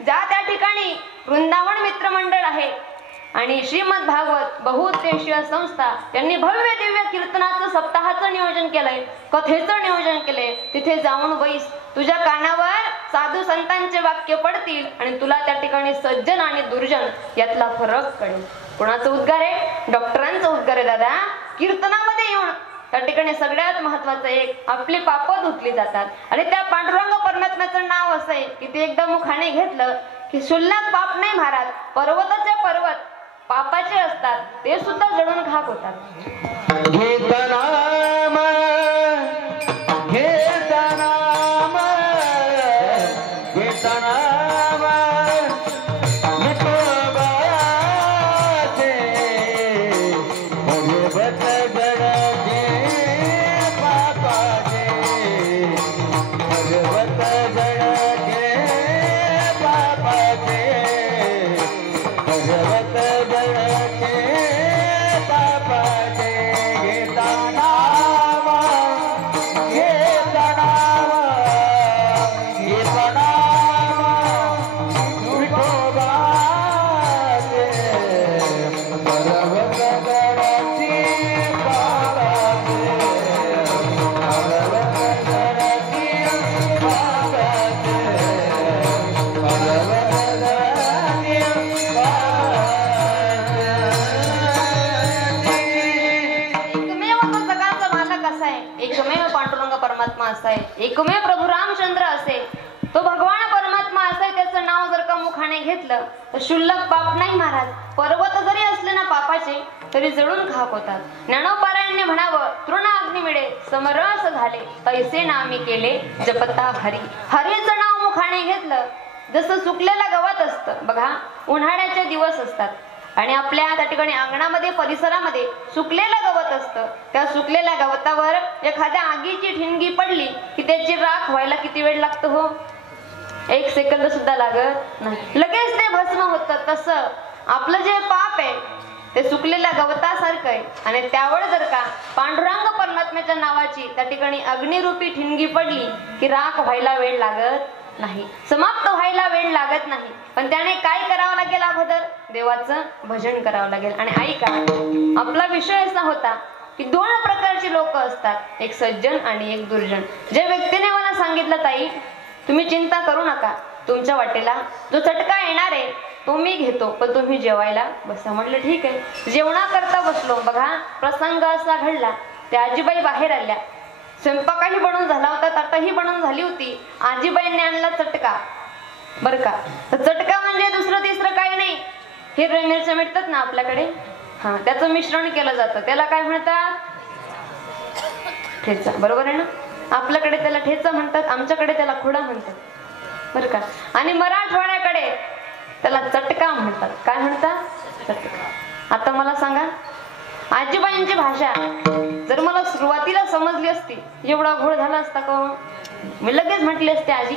ज्या त्या ठिकाणी वृंदावन मित्र मंडळ आहे आणि श्रीमद भागवत बहुउद्देशीय संस्था यांनी भव्य दिव्य कीर्तनाचं सप्ताहाचं नियोजन केलंय, कथेचं नियोजन केलंय. तिथे जाऊन बैस, तुझ्या कानावर साधू संतांचे वाक्य पडतील आणि तुला त्या ठिकाणी सज्जन आणि दुर्जन यातला फरक कळेल. कोणाचं उद्गार आहे, डॉक्टरांचं उद्गार आहे दादा. कीर्तनामध्ये येऊन त्या ठिकाणी सगळ्यात महत्वाचं एक, आपली पापं धुतली जातात. आणि त्या पांडुरंग परमात्म्याचं नाव असं आहे की ते एकदा मुखाने घेतलं की शुल्लक पाप नाही महाराज, पर्वताचे पर्वत पापाचे असतात, ते सुद्धा जळून खाक होतात. पापाचे घेताना असा आहे, एकमेव प्रभू रामचंद्र असे, तो भगवान परमात्मा असे, त्याचं नाव जर का मुखाने घेतलं तर शुल्लक पाप नाही महाराज. पर्वत जरी असले ना पापाचे तरी जळून खाक होतात. ज्ञानोपारायणने म्हणावं, तृण अग्नी मिळे समरस झाले, तैसे नामी केले जपता हरी. हरीचं नाव मुखाने घेतलं जसं सुकलेलं गवत असतं बघा. उन्हाळ्याचे दिवस असतात आणि आपल्या त्या ठिकाणी अंगणामध्ये परिसरामध्ये सुकलेलं गवत असतं. त्या सुकलेल्या गवतावर एखाद्या आगीची ठिणगी पडली की त्याची राख व्हायला किती वेळ लागतो हो? 1 सेकंद सुद्धा लागत नाही, लगेच ते भस्म होतं. तसं आपलं जे पाप आहे ते सुकलेल्या गवतासारखं आहे आणि त्यावर जर का पांडुरंग परमात्म्याच्या नावाची त्या ठिकाणी अग्निरूपी ठिणगी पडली की राख व्हायला वेळ लागत नाही, समाप्त व्हायला वेळ लागत नाही. पण त्याने काय करावं लागेल अगोदर? देवाचं भजन करावं लागेल. आणि ऐका, आपला विषय असा होता की 2 प्रकारची लोक असतात, एक सज्जन आणि एक दुर्जन. ज्या व्यक्तीने मला सांगितलं, ताई तुम्ही चिंता करू नका, तुमच्या वाटेला जो चटका येणार आहे तो मी घेतो, पण तुम्ही जेवायला बसा. म्हटलं ठीक आहे. जेवणा करता बसलो. बघा प्रसंग असा घडला, त्या आजीबाई बाहेर आल्या. स्वयंपाकही बनवून झाला होता, ताटही बनवून झाली होती. आजीबाईंनी आणला चटका बर का. तर चटका म्हणजे दुसरं तिसरं काही नाही, हिरव्या मिरच्या मिळतात ना आपल्याकडे, हा त्याचं मिश्रण केलं जातं. त्याला काय म्हणतात? ठेचा. बरोबर आहे ना? आपल्याकडे त्याला ठेचा म्हणतात, आमच्याकडे त्याला खुडा म्हणतात बर का. आणि मराठवाड्याकडे त्याला चटका म्हणतात. काय म्हणतात? चटका. आता मला सांगा, आजीबाईंची भाषा जर मला सुरुवातीला समजली असती, एवढा घोळ झाला असता का? मी लगेच म्हटले असते, आजी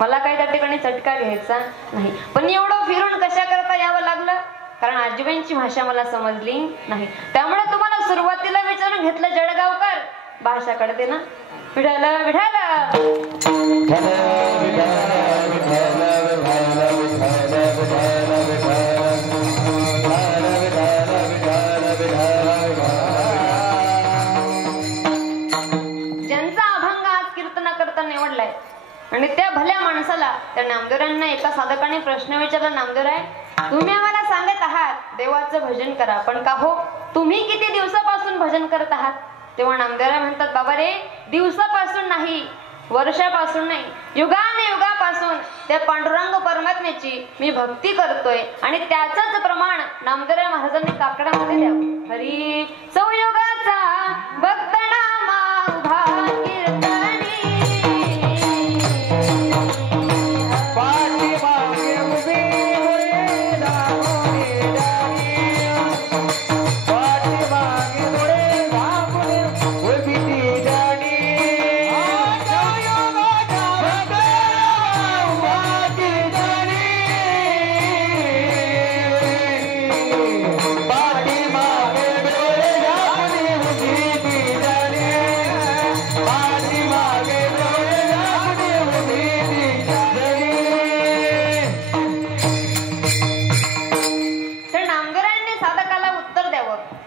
मला काही त्या ठिकाणी चटका घ्यायचा नाही. पण एवढं फिरून कशा करता यावं लागलं? कारण आजीबाईंची भाषा मला समजली नाही. त्यामुळे तुम्हाला सुरुवातीला विचारून घेतलं, जळगावकर भाषा कळते ना? विठाला विठाला ज्यांचा अभंग आज कीर्तना करता निवडलाय आणि त्या भल्या माणसाला त्या नामदेवरांना एका साधकाने प्रश्न विचारला, नामदेवराय तुम्ही आम्हाला सांगत आहात देवाचं भजन करा, पण का हो तुम्ही किती दिवसापासून भजन करत आहात? तेव्हा नामदेवराय म्हणतात, बाबा रे, दिवसापासून नाही, वर्षापासून नाही, युगाने युगापासून त्या पांडुरंग परमात्म्याची मी भक्ती करतोय. आणि त्याचंच प्रमाण नामदेवराय महाराजांनी काकडामध्ये द्यावं. हरी संयोगाचा भक्त नामा उभा कीर्तनी,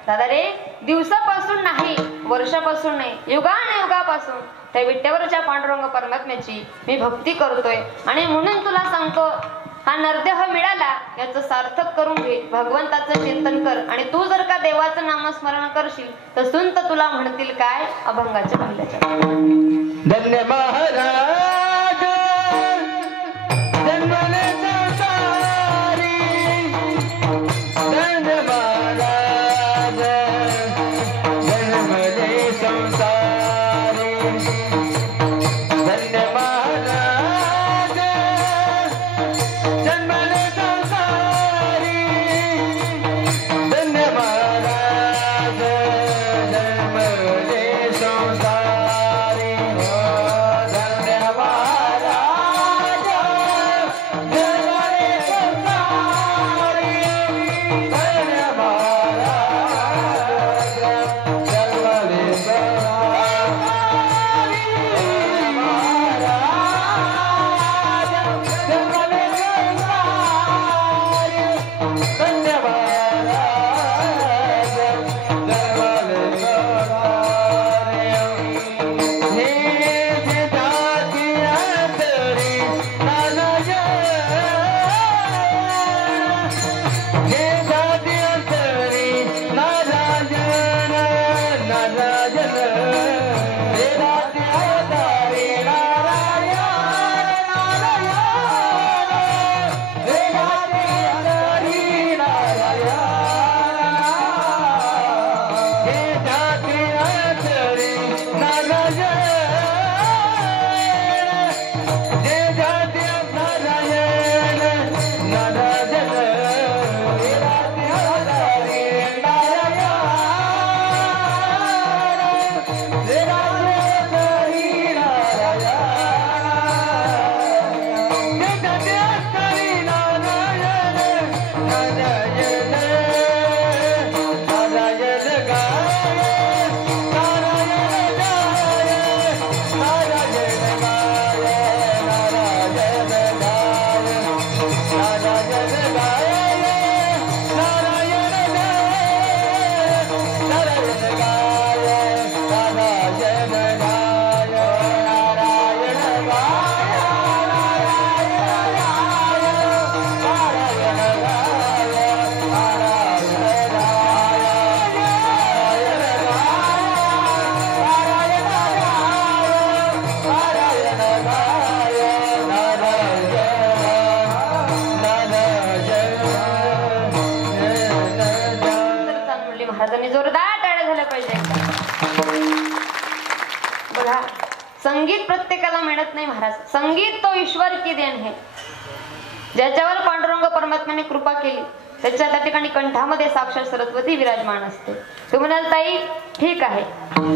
दादा रे, दिवसापासून नाही, वर्षापासून नाही, युगाने युगापासून त्या विट्यावरच्या पांडुरंग परमात्म्याची मी भक्ती करतोय. आणि म्हणून तुला सांगतो, हा नरदेह मिळाला याचं सार्थक करून घे, भगवंताचं चिंतन कर. आणि तू जर का देवाचं नामस्मरण करशील तर सुंत तुला म्हणतील काय? अभंगाच्या पहिल्याच्या धन्य महाराज जन्मले संसारी, धन्य महाराज जन्मले संसारी, धन्य महाराज जन्मले संसारी, धन्य महाराज जन्मले संसारी, धन्य महाराजांनी जोरदार टाळ्या झाल्या पाहिजे. बघा, संगीत प्रत्येकाला मिळत नाही महाराज. संगीत तो ईश्वर की देण है. ज्याच्यावर पांडुरंग परमात्म्याने कृपा केली त्याच्या त्या ठिकाणी कंठामध्ये साक्षात सरस्वती विराजमान असते. तू म्हणाल ताई ठीक आहे,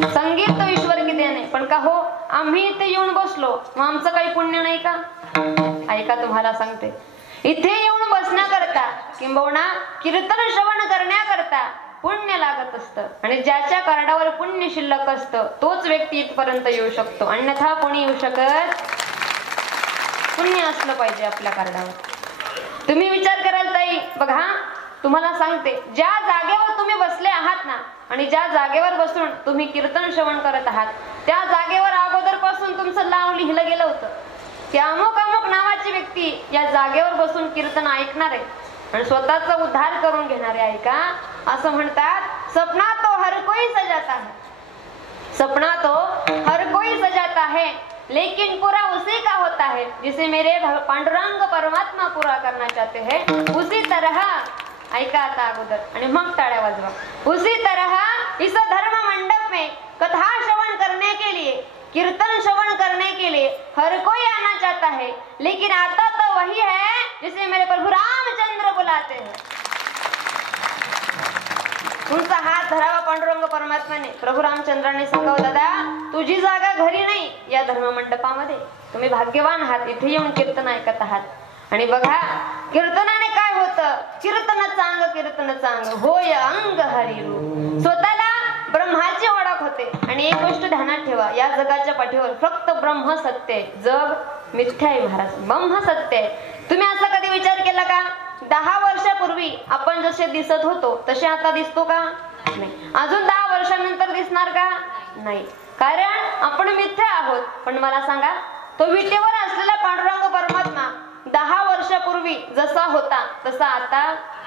संगीत तो ईश्वर की देण आहे, पण का हो आम्ही इथे येऊन बसलो मग आमचं काही पुण्य नाही का? ऐका, तुम्हाला सांगते, इथे येऊन बसण्याकरता किंबहुना कीर्तन श्रवण करण्याकरता पुण्य लागत असतं. आणि ज्याच्या कार्डावर पुण्य शिल्लक असतं तोच व्यक्ती इथपर्यंत येऊ शकतो, अन्यथा कोणी येऊ शकत. पुण्य असलं पाहिजे आपल्या कार्डावर. तुम्ही विचार कराल ताई, बघा तुम्हाला सांगते, ज्या जागेवर तुम्ही बसले आहात ना आणि ज्या जागेवर बसून तुम्ही कीर्तन श्रवण करत आहात त्या जागेवर अगोदर पासून तुमचं नाव लिहिलं गेलं होतं की अमुक अमुक नावाची व्यक्ती या जागेवर बसून कीर्तन ऐकणार आहे आणि स्वतःचा उद्धार करून घेणार आहे. ऐका, असं म्हणतात, सपना तो हर कोई सजाता है, सपना तो हर कोई सजाता है, लेकिन पूरा उसी का होता है जिसे मेरे पांडुरंग परमात्मा पूरा करना चाहते हैं. उसी तरह, ऐका आता अगोदर आणि मग टाळ्या वाजवा. उसी तरह इस धर्म मंडप में कथा श्रवण करने के लिए, कीर्तन श्रवण करने के लिए हर कोई आना चाहता है, लेकिन आता तो वही है जिसे मेरे प्रभु रामचंद्र बुलाते हैं. तुमचा हात धरावा पांडुरंग परमात्म्याने. प्रभू रामचंद्राने सांगावं, दादा तुझी जागा घरी नाही, या धर्म मंडपामध्ये. तुम्ही भाग्यवान आहात, इथे येऊन कीर्तन ऐकत आहात. आणि बघा, कीर्तनाने काय होतं? कीर्तन चांग, कीर्तन चांग होय अंग हरिरू. स्वतःला ब्रह्माची ओळख होते. आणि एक गोष्ट ध्यानात ठेवा, या जगाच्या पाठीवर फक्त ब्रह्म सत्य आहे, जग मिथ्या आहे महाराज. ब्रह्म सत्य आहे. तुम्ही असा कधी विचार केला का 10 वर्षापूर्वी आपण जसे दिसत होतो तसे आता दिसतो का? नाही. अजून 10 वर्षानंतर दिसणार का? नाही. कारण आपण मिथ्या आहोत. पण मला सांगा, तो विटेवर असलेला पांडुरंग परमात्मा 10 वर्षापूर्वी जसा होता तसा आता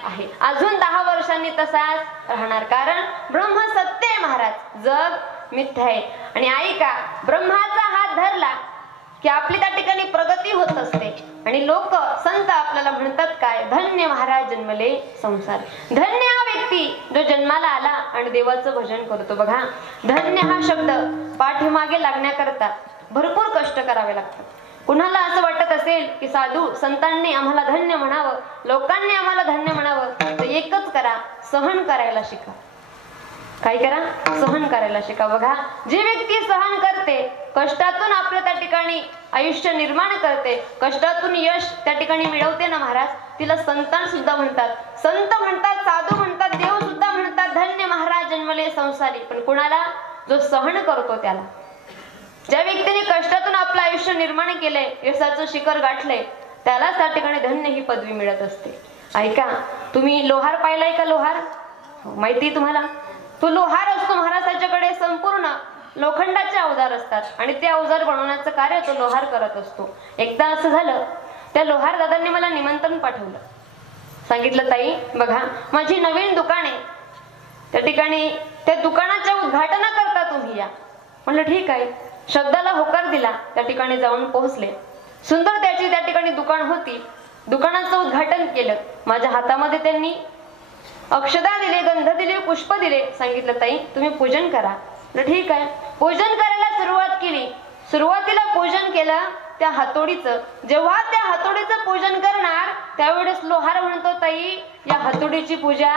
आहे, अजून 10 वर्षांनी तसाच राहणार. कारण ब्रह्म सत्य आहे महाराज, जग मिथ्या आहे. आणि ऐका, ब्रह्माचा हात धरला की आपली त्या ठिकाणी प्रगती होत असते. आणि लोक संत आपल्याला म्हणतात काय? धन्य महाराज जन्मले संसार. धन्य हा व्यक्ती जो जन्माला आला आणि देवाचं भजन करतो. बघा, धन्य हा शब्द पाठीमागे लागण्याकरता भरपूर कष्ट करावे लागतात. कुणाला असं वाटत असेल की साधू संतांनी आम्हाला धन्य म्हणावं, लोकांनी आम्हाला धन्य म्हणावं, तर एकच करा, सहन करायला शिका. काय करा? सहन करायला शिका. बघा, जी व्यक्ती सहन करते, कष्टातून आपल्या त्या ठिकाणी आयुष्य निर्माण करते, कष्टातून यश त्या ठिकाणी मिळवते ना महाराज, तिला संतान सुद्धा म्हणतात, संत म्हणतात, साधू म्हणतात, देव सुद्धा म्हणतात, धन्य महाराज जन्मले संसारी. पण कुणाला? जो सहन करतो त्याला. ज्या व्यक्तीने कष्टातून आपलं आयुष्य निर्माण केलंय, यशाचं शिखर गाठलंय, त्यालाच त्या ठिकाणी धन्य ही पदवी मिळत असते. ऐका, तुम्ही लोहार पाहिलाय का? लोहार माहिती तुम्हाला? तो लोहार असतो महाराजांच्याकडे, संपूर्ण लोखंडाचे अवजार असतात आणि ते अवजार बनवण्याचं कार्य तो लोहार करत असतो. एकदा असं झालं, त्या लोहार दादांनी मला निमंत्रण पाठवलं. सांगितलं, ताई बघा माझी नवीन दुकान आहे, त्या ठिकाणी त्या दुकानाच्या उद्घाटनाकरता तुम्ही या. म्हणलं ठीक आहे. शब्दाला होकार दिला, त्या ठिकाणी जाऊन पोहोचले. सुंदर त्याची त्या ठिकाणी दुकान होती. दुकानाचं उद्घाटन केलं. माझ्या हातामध्ये त्यांनी अक्षदा दिले, गंध दिले, पुष्प दिले. सांगितलं, ताई तुम्ही पूजन करा. ठीक आहे. पूजन करायला सुरुवात केली. सुरुवातीला पूजन केलं त्या हातोडीचं. जेव्हा त्या हातोडीचं पूजन करणार त्यावेळेस लोहार म्हणतो, ताई या हातोडीची पूजा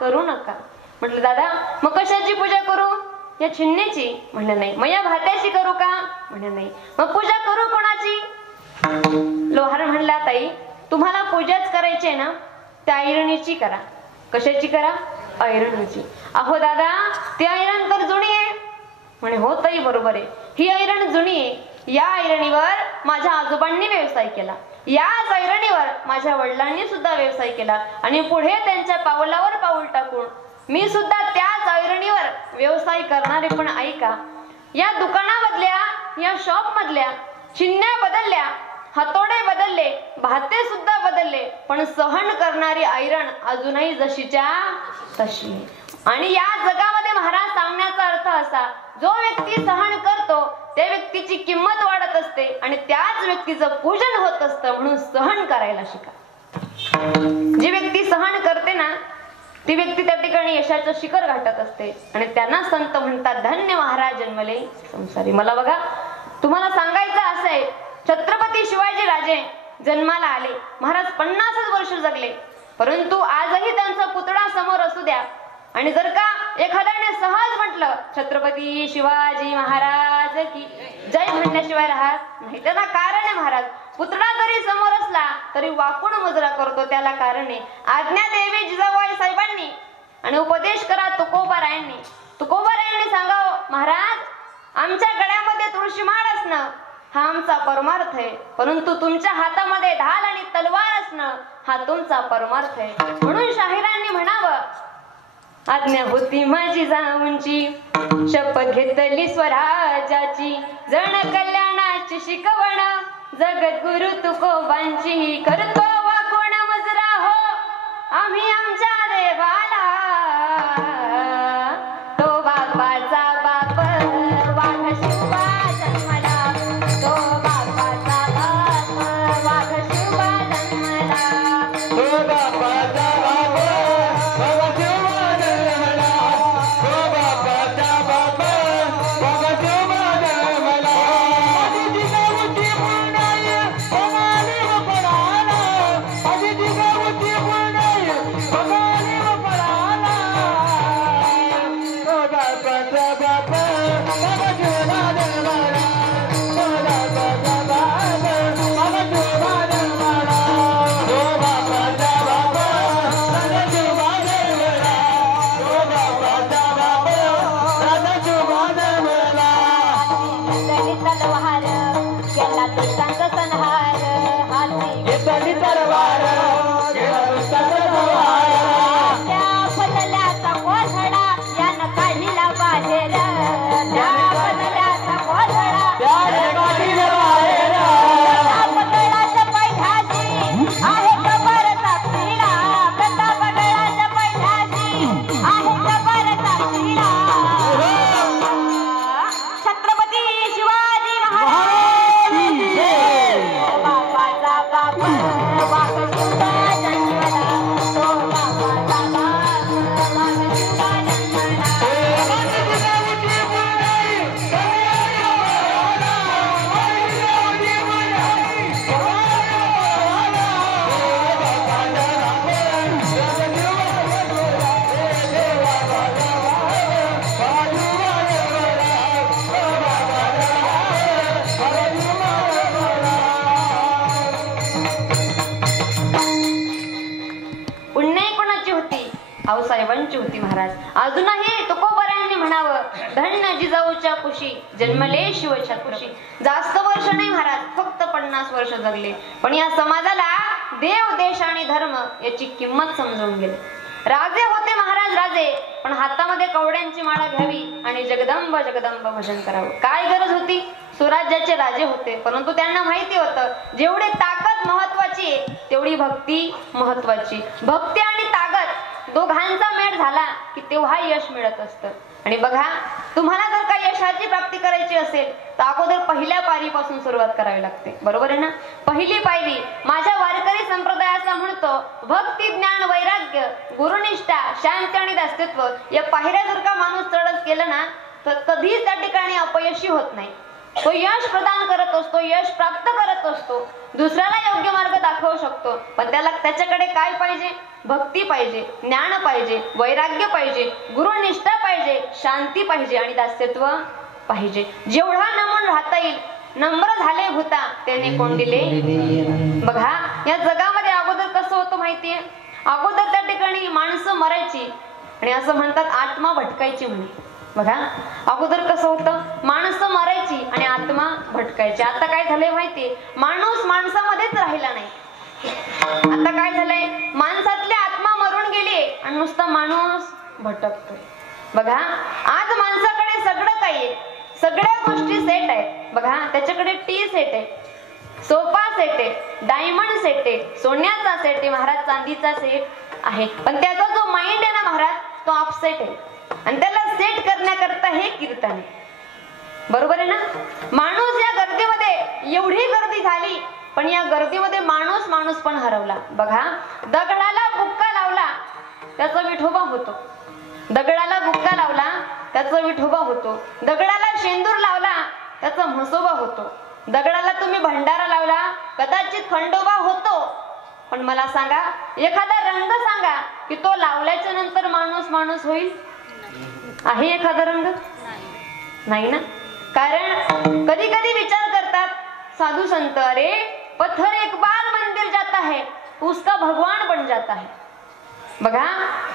करू नका. म्हटलं, दादा मग कशाची पूजा करू? या छिन्नीची. म्हणलं, नाही. मग या भात्याची करू का? म्हणलं, नाही. मग पूजा करू कोणाची? लोहार म्हणला, ताई तुम्हाला पूजाच करायची आहे ना, त्या ऐरणीची करा. कशाची करा? ऐरणीची. अहो दादा ती ऐरण तर जुनी आहे. म्हणे, हो ताई बरोबर आहे, ही ऐरण जुनी आहे. या ऐरणीवर माझ्या आजोबांनी व्यवसाय केला, याच ऐरणीवर माझ्या वडिलांनी सुद्धा व्यवसाय केला आणि पुढे त्यांच्या पावलावर पाऊल टाकून मी सुद्धा त्याच ऐरणीवर व्यवसाय करणारे. पण ऐका, या दुकानामधल्या, या शॉप मधल्या चिन्ह्या बदलल्या, हातोडे बदलले, भाते सुद्धा बदलले, पण सहन करणारी ऐरण अजूनही जशीच्या तशी. आणि या जगामध्ये महाराज सांगण्याचा अर्थ असा, जो व्यक्ती सहन करतो त्या व्यक्तीची किंमत वाढत असते आणि त्याच व्यक्तीचं पूजन होत असतं. म्हणून सहन करायला शिका. जी व्यक्ती सहन करते ना ती व्यक्ती त्या ठिकाणी आणि यशाचं शिखर गाठत असते आणि त्यांना संत म्हणतात धन्य महाराज जन्मले संसारी. मला बघा तुम्हाला सांगायचं असं आहे, छत्रपती शिवाजी राजे जन्माला आले, महाराज 50 वर्ष जगले, परंतु आजही त्यांचा पुतळा समोर असू द्या आणि जर का एखाद्याने सहज म्हटलं छत्रपती शिवाजी महाराज की जय म्हणण्याशिवाय राहत नाही. त्याला कारण आहे महाराज, पुतळा जरी समोर असला तरी वाकून मुजरा करतो, त्याला कारण आहे आज्ञा देवी जिजाबाई साहेबांनी आणि उपदेश करा तुकोबारायांनी. तुकोबारायांनी सांगावं महाराज आमच्या गळ्यामध्ये तुळशी माळ असणं हा आमचा परमार्थ आहे, परंतु तुमच्या हातामध्ये ढाल आणि तलवार असणं हा तुमचा परमार्थ आहे. म्हणून शाहिरांनी म्हणावं आज्ञा होती माझी जाऊंची शपथ घेतली स्वराजाची जण कल्याणाची शिकवण जगद्गुरु तुकोबांची करतो वाकोण मुजरा हो आम्ही आमच्या देवाला तो बापाचा बाप वाघ शिवा जन्मला तो बापाचा बाप वाघ शिवा जन्मला तो बापाचा बाप वाघ शिवा जन्मला तो बापाचा बाप वाघ शिवा जन्मला. आधी जिजाऊची पुण्याई बघाली व पळाला आधी जिजाऊची पुण्याई बघाली व पळाला तो बापाचा बाप वाघ शिवा जन्मला तो बापाचा बाप वाघ शिवा जन्मला तो बापाचा बाप वाघ शिवा जन्मला तो बापाचा बाप वाघ शिवा जन्मला. घेतली तलवार केला दुष्टांचा संहार हाती घेतली तलवार केला दुष्टांचा संहार त्या बदल्याचा कोथळा यानं काढला बाहेर त्या बदल्याचा कोथळा त्याने काढीला बाहेर प्रतापगडाच्या पैठाशी आहे कबरचा पिढा प्रतापगडाच्या पैठाशी आहे कबरचा पिढा. छत्रपती शिवाजी महाराज बापाचा बाप वाघ शिवा जन्मला तो बापाचा बाप वाघ शिवा जन्मला. पुण्य कोणाची होती आऊसाहेबांची होती महाराज. अजूनही तुकोबारायांनी म्हणावं धन्य जिजाऊच्या कुशी जन्मले शिवछत्रपती. जास्त वर्ष नाही महाराज, फक्त 50 वर्ष जगले, पण या समाजाला देव देश आणि धर्म याची किंमत समजून गेले. राजे होते महाराज राजे, पण हातामध्ये कवड्यांची माळा घ्यावी आणि जगदंब जगदंब भजन करावं. काय गरज होती? स्वराज्याचे राजे होते, परंतु त्यांना माहिती होतं जेवढी ताकद महत्वाची आहे तेवढी भक्ती महत्वाची. भक्ती आणि ताकद दोघांचा मेळ झाला की तेव्हा यश मिळत असतं. आणि बघा तुम्हाला जर का यशाची प्राप्ती करायची असेल तर अगोदर पहिल्या पायरीपासून सुरुवात करावी लागते, बरोबर आहे ना. पहिली पायरी माझ्या वारकरी संप्रदायाचा म्हणतो भक्ती ज्ञान वैराग्य गुरुनिष्ठा शांती आणि दास्यत्व या पायऱ्या जर का माणूस चढत केलं ना तर कधीच त्या ठिकाणी अपयशी होत नाही. तो यश प्रदान करत असतो, यश प्राप्त करत असतो, दुसऱ्याला योग्य मार्ग दाखवू शकतो, पण त्याला त्याच्याकडे काय पाहिजे? भक्ती पाहिजे, ज्ञान पाहिजे, वैराग्य पाहिजे, गुरुनिष्ठा पाहिजे, शांती पाहिजे आणि दास्यत्व पाहिजे. जेवढा नमून राहता येईल नम्र झाले भूता त्याने कोण दिले. बघा या जगामध्ये अगोदर कसं होतं माहितीये, अगोदर त्या ठिकाणी माणसं मरायची आणि असं म्हणतात आत्मा भटकायची म्हणे. बघा अगोदर कसं होतं, माणसं मरायची आणि आत्मा भटकायची. आता काय झालंय माहितीये, माणूस माणसामध्येच राहिला नाही. आता काय झालंय, माणसातली आत्मा मरून गेली आणि नुसता माणूस भटकतोय. बघा आज माणसाकडे सगळं काही आहे, सगळ्या गोष्टी सेट आहेत. बघा त्याच्याकडे टी सेट आहे, सोफा सेट आहे, डायमंड सेट आहे, सोन्याचा सेट आहे, महाराज चांदीचा सेट आहे, पण त्याचा जो माइंड आहे ना महाराज तो अपसेट आहे आणि त्याला सेट करण्याकरता हे कीर्तन आहे, बरोबर आहे ना. माणूस या गर्दीमध्ये एवढी गर्दी झाली पण या गर्दीमध्ये माणूस पण हरवला. बघा दगडाला बुक्का लावला त्याचा विठोबा होतो, त्याचा विठोबा होतो. दगडाला शेंदूर लावला त्याचा म्हसोबा होतो. दगडाला तुम्ही भंडारा लावला कदाचित खंडोबा होतो. पण मला सांगा एखादा रंग सांगा की तो लावल्याच्या नंतर माणूस माणूस होईल. आहे एखादा रंग? नाही ना. कारण कधी कधी विचार करतात साधू संत, अरे पत्थर एक बार मंदिर जाता है उसका भगवान बन जाता है. बघा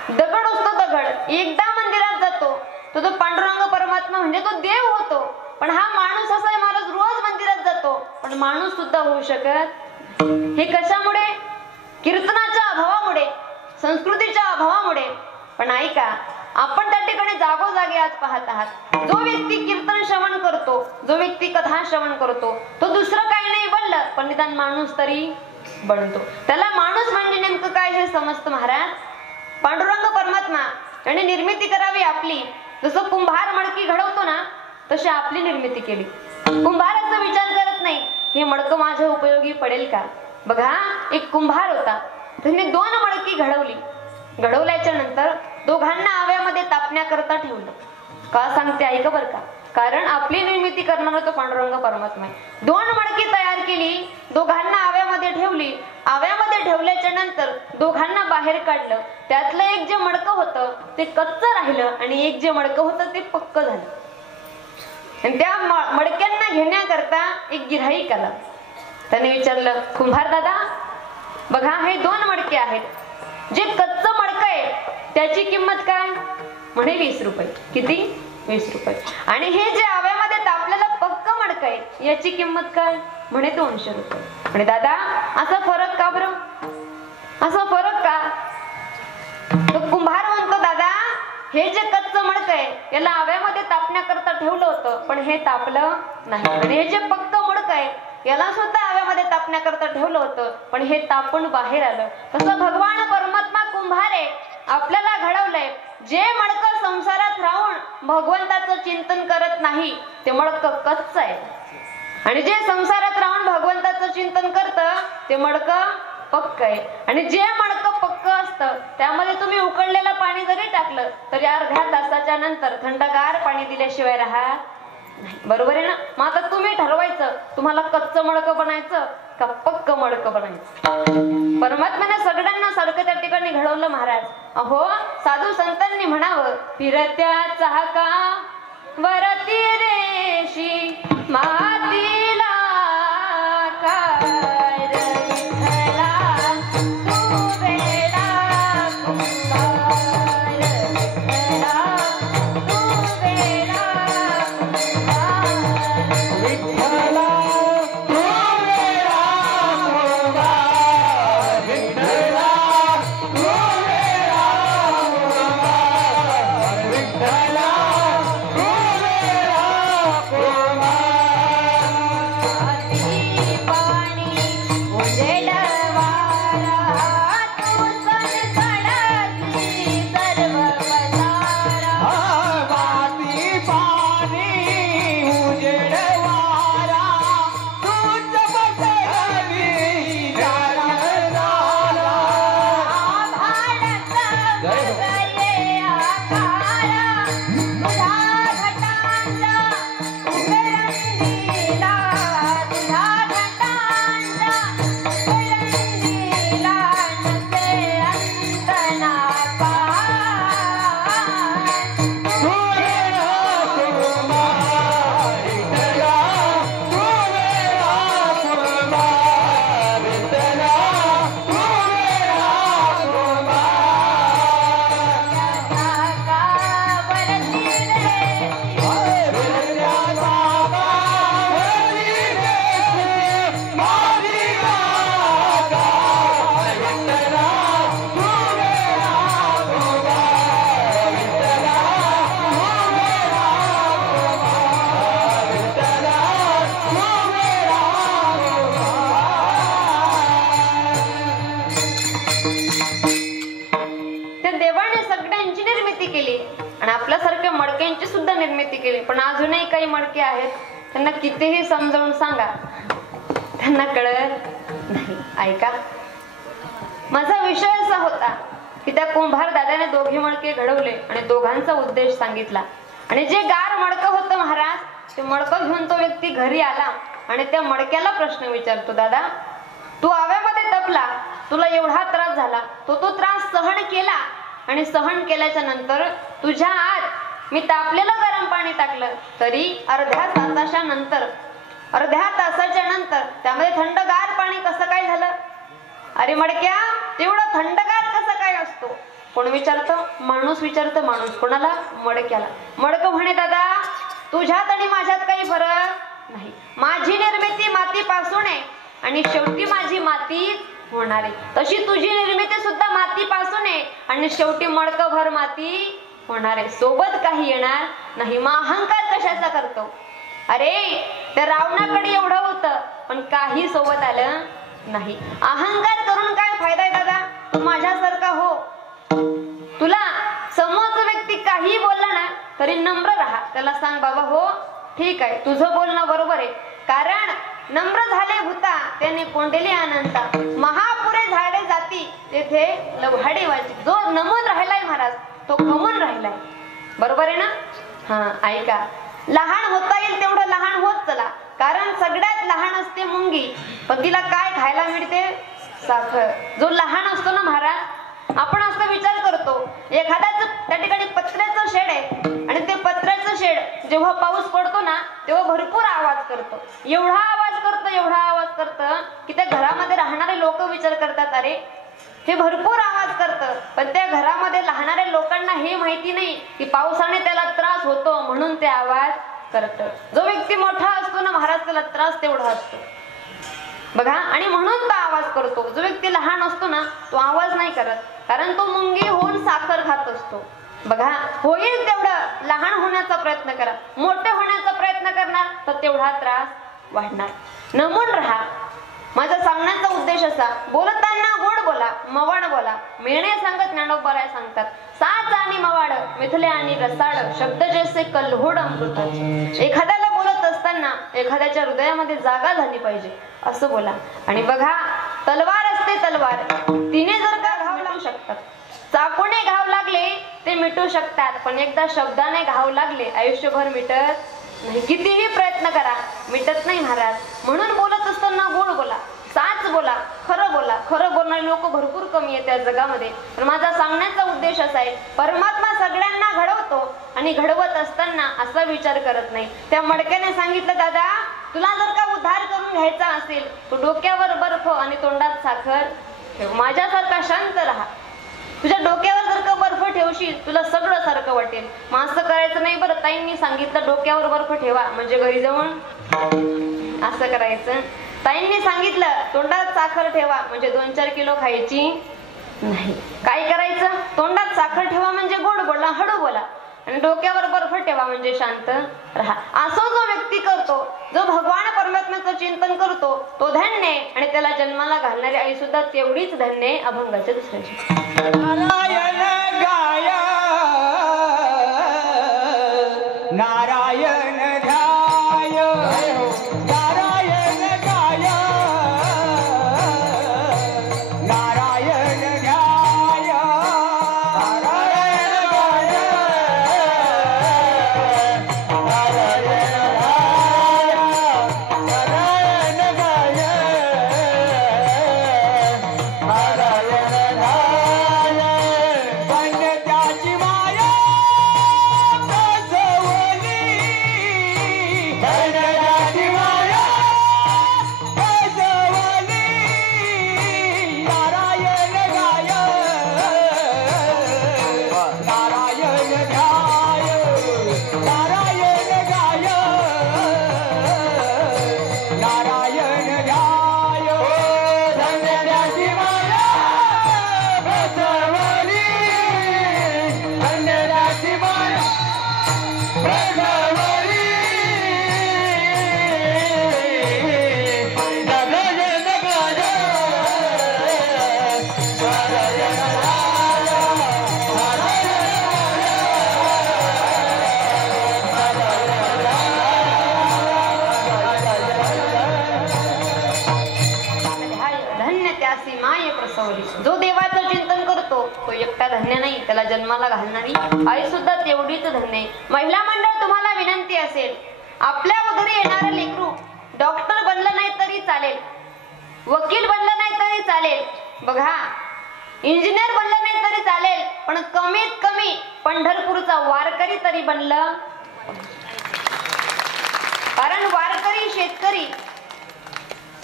दगड असतो, दगड एकदा मंदिरात जातो तो तो पांडुरंग परमात्मा म्हणजे तो देव होतो. पण हा माणूस असा आहे, महाराज रोज मंदिरात जातो पण माणूस सुद्धा होऊ शकत. हे कशामुळे? कीर्तनाच्या अभावामुळे, संस्कृतीच्या अभावामुळे. पण ऐका, आपण त्या ठिकाणी जागोजागी आज पाहत आहात. जो व्यक्ती कीर्तन श्रवण करतो, जो व्यक्ती कथा श्रवण करतो, तो दुसरं काही नाही बनलं पण निदान माणूस तरी बनतो. त्याला माणूस म्हणजे नेमकं काय हे समजतं महाराज. पांडुरंग परमात्मा याने निर्मिती करावी आपली. जसं कुंभार मडकी घडवतो ना तशी आपली निर्मिती केली. कुंभाराचा विचार करत नाही हे मडकं माझ्या उपयोगी पडेल का. बघा एक कुंभार होता, त्याने 2 मडकी घडवली. घडवल्याच्या नंतर दोघांना आव्यामध्ये तापण्याकरता ठेवलं. का सांगते ऐका बरं का. कारण आपली निर्मिती करणारा तो पांडुरंग परमात्मा आहे. 2 मडकी तयार केली, दोघांना आव्यामध्ये ठेवली. आव्यामध्ये ठेवल्याच्या नंतर दोघांना बाहेर काढलं. त्यातलं एक जे मडकं होतं ते कच्चं राहिलं आणि एक जे मडकं होतं ते पक्क झालं. आणि त्या मडक्यांना घेण्याकरता एक गिऱ्हाईक आला. त्याने विचारलं, कुंभार दादा बघा हे 2 मडके आहेत. जे कच्चं मडकं आहे त्याची किंमत काय? म्हणे 20 रुपये. किती? 20 रुपये. आणि हे जे आव्यामध्ये तापलेलं पक्क मडकं आहे याची किंमत काय? म्हणे 200 रुपये. म्हणे दादा असा फरक का बरं? असा फरक का? तो कुंभार म्हणतो, दादा हे जे कच्चं मडकं आहे याला आव्यामध्ये तापण्याकरता ठेवलं होतं पण हे तापलं नाही. आणि हे जे पक्क मडकं आहे याला सुद्धा आव्यामध्ये तापण्याकरता ठेवलं होतं पण हे तापून बाहेर आलं. तसं भगवान परमात्मा कुंभार आहे, आपल्याला घडवलंय. जे मडकं संसारात राहून भगवंताचं चिंतन करत नाही ते मडकं कच्चं आहे. आणि जे संसारात राहून भगवंताचं चिंतन करतं ते मडकं पक्क आहे. आणि जे मडकं पक्क असतं त्यामध्ये तुम्ही उकळलेलं पाणी जरी टाकलं तरी अर्ध्या तासाच्या नंतर थंडगार पाणी दिल्याशिवाय राहत नाही. बरोबर आहे ना. मग आता तुम्ही ठरवायचं तुम्हाला कच्चं मडकं बनायचं का पक्क मडकं बनायचं. परमात्म्याने सगळ्यांना सारखं त्या ठिकाणी घडवलं महाराज. अहो साधू संतांनी म्हणावं, फिरत्या चाका वरती रेशी मातीला काय विठ्ठला तू वेडा कुंभार, विठ्ठला तू वेडा कुंभार, विठ्ठला तू वेडा कुंभार, विठ्ठला तू वेडा कुंभार, विठ्ठला तू वेडा कुंभार. हाती पाणी उजेडवारा तू सणसणाची सर्व पसारा. वाती पाणी उजेडवारा तूच बसली जाणारा. आभाळात गगये आकारा तुझ्या घटांचा उपेरंगीला, तुझ्या घटांचा उपेरंगीला नसे अंत ना पार. तू वेडा कुंभार, विठ्ठला तू वेडा कुंभार, विठ्ठला तू वेडा त्या देवाने सगळ्यांची निर्मिती केली आणि आपल्यासारख्या मडक्यांची सुद्धा निर्मिती केली. पण अजूनही काही मडके आहेत त्यांना कितीही समजावून सांगा त्यांना कळत नाही. ऐका, माझा विषय असा होता की त्या कुंभार दादाने 2 मडके घडवले आणि दोघांचा उद्देश सांगितला. आणि जे गार मडकं होतं महाराज, ते मडकं घेऊन तो व्यक्ती घरी आला आणि त्या मडक्याला प्रश्न विचारतो, दादा तू आव्यामध्ये तपला, तुला एवढा त्रास झाला, तो त्रास सहन केला आणि सहन केल्याच्या नंतर तुझ्या आत मी तापलेलं गरम पाणी टाकलं, तरी अर्ध्या तासाच्या नंतर त्यामध्ये थंडगार पाणी कसं काय झालं? अरे मडक्या, तेवढं थंडगार कसं काय असतो? कोण विचारतं? माणूस विचारतं. माणूस कोणाला? मडक्याला. मडकं म्हणे, दादा तुझ्यात आणि माझ्यात काही फरक नाही, माझी निर्मिती मातीपासून आहे आणि शेवटी माझी मातीच होणार आहे, तशी तुझी निर्मिती सुद्धा मातीपासून आहे आणि शेवटी मडकभर माती होणार आहे, सोबत काही येणार नाही. मग अहंकार कशाचा करतो? अरे त्या रावणाकडे एवढं होतं पण काही सोबत आलं नाही. अहंकार करून काय फायदा आहे दादा? तू माझ्यासारखा हो, तुला समोरचा व्यक्ती काही बोलला ना तरी नम्र राहा, त्याला सांग बाबा हो ठीक आहे, तुझं बोलणं बरोबर आहे, कारण नम्र झाले भूता त्याने कोंडले अनंता, महापुरे झाले जाती तेथे लव्हाडे वाची. जो नमून राहिलाय महाराज तो खमून राहिलाय, बरोबर आहे ना? हा ऐका, लहान होता येईल तेवढं लहान होत चला, कारण सगळ्यात लहान असते मुंगी, पण तिला काय खायला मिळते? साखर. जो लहान असतो ना महाराज, आपण असा विचार करतो एखाद्याच त्या ठिकाणी पत्र्याचं शेड आहे आणि ते पत्र्याचं शेड जेव्हा पाऊस पडतो ना तेव्हा भरपूर आवाज करतो, एवढा आवाज करतं की त्या घरामध्ये राहणारे लोक विचार करतात अरे हे भरपूर आवाज करतं, पण त्या घरामध्ये राहणाऱ्या लोकांना हे माहिती नाही की पावसाने त्याला त्रास होतो म्हणून ते आवाज करतं. जो व्यक्ती मोठा असतो ना महाराज त्याला त्रास तेवढा असतो बघा, आणि म्हणून तो आवाज करतो. जो व्यक्ती लहान असतो ना तो आवाज नाही करत, कारण तो मुंगी होऊन साखर खात असतो. बघा, होईल तेवढं लहान होण्याचा प्रयत्न करा, मोठे होण्याचा प्रयत्न करणार तर तेवढा त्रास वाढणार. नमून राहा. माझा सांगण्याचा उद्देश असा, बोलताना गोड बोला, मवाड बोला. मेणे सांगत ज्ञानोबराय सांगतात, साच आणि मवाड मिथले आणि रसाड, शब्द जैसे कल्होड अमृताचे. एखाद्याला बोलत असताना एखाद्याच्या हृदयामध्ये जागा झाली पाहिजे असं बोला. आणि बघा, तलवार असते तलवार, तिने जर का घाव लागू शकतात, चाकूने घाव लागले ते मिटू शकतात, पण एकदा शब्दाने घाव लागले आयुष्यभर मिटत नाही. कितीही प्रयत्न करा मिटत नाही महाराज. म्हणून बोलत असताना गोड बोला, साच बोला, खरं बोला. खरं बोलणारे लोक भरपूर कमी आहेत त्या जगामध्ये. पण माझा सांगण्याचा उद्देश असा आहे, परमात्मा सगळ्यांना घडवतो आणि घडवत असताना असा विचार करत नाही. त्या मडक्याने सांगितलं, दादा तुला जर का उद्धार करून घ्यायचा असेल तू डोक्यावर बर्फ आणि तोंडात साखर ठेव, माझ्यासारखा शांत राहा. तुझ्या डोक्यावर जर का बर्फ ठेवशील तुला सगळं सारखं वाटेल. मग असं करायचं नाही बरं, ताईंनी सांगितलं डोक्यावर बर्फ ठेवा म्हणजे घरी जाऊन असं करायचं. ताईंनी सांगितलं तोंडात साखर ठेवा म्हणजे 2-4 किलो खायची नाही. काय करायचं? तोंडात साखर ठेवा म्हणजे गोड बोला, हळू बोला, आणि डोक्यावर बर्फ ठेवा म्हणजे शांत राहा. असं जो व्यक्ती करतो, जो भगवान परमात्म्याचं चिंतन करतो तो धन्य, आणि त्याला जन्माला घालणारी आई सुद्धा तेवढीच धन्य. अभंगाच्या दुसऱ्याची नारायण गाय, नारायण ध्याय, नारायण गाय, नारायण ध्याय, नारायण गाय, नारायण ध्याय, नारायण गाय, नारायण ध्याय. पण त्याची माया बसवली, पण त्याची माया बसवली, नारायण गाय, नारायण ध्याय, नारायण गाय, नारायण ध्याय. धन्य त्याची माया बसवली, धन्य त्याची माया बसवली, नारायण गाय, नारायण धन्य त्यासी माये प्रसवली. जो देवाचं चिंतन करतो तो एकटा धन्य. धन्य नाही, त्याला जन्माला घालणारी आई सुद्धा तेवढीच धन्य आहे. महिला मंडळ, तुम्हाला विनंती असेल, आपल्या उदरी येणारं लेकरू डॉक्टर बनलं नाही तरी चालेल, वकील बनलं नाही तरी चालेल, बघा इंजिनियर बनलं नाही तरी चालेल, पण कमीत कमी पंढरपूरचा वारकरी तरी बनलं. कारण वारकरी शेतकरी,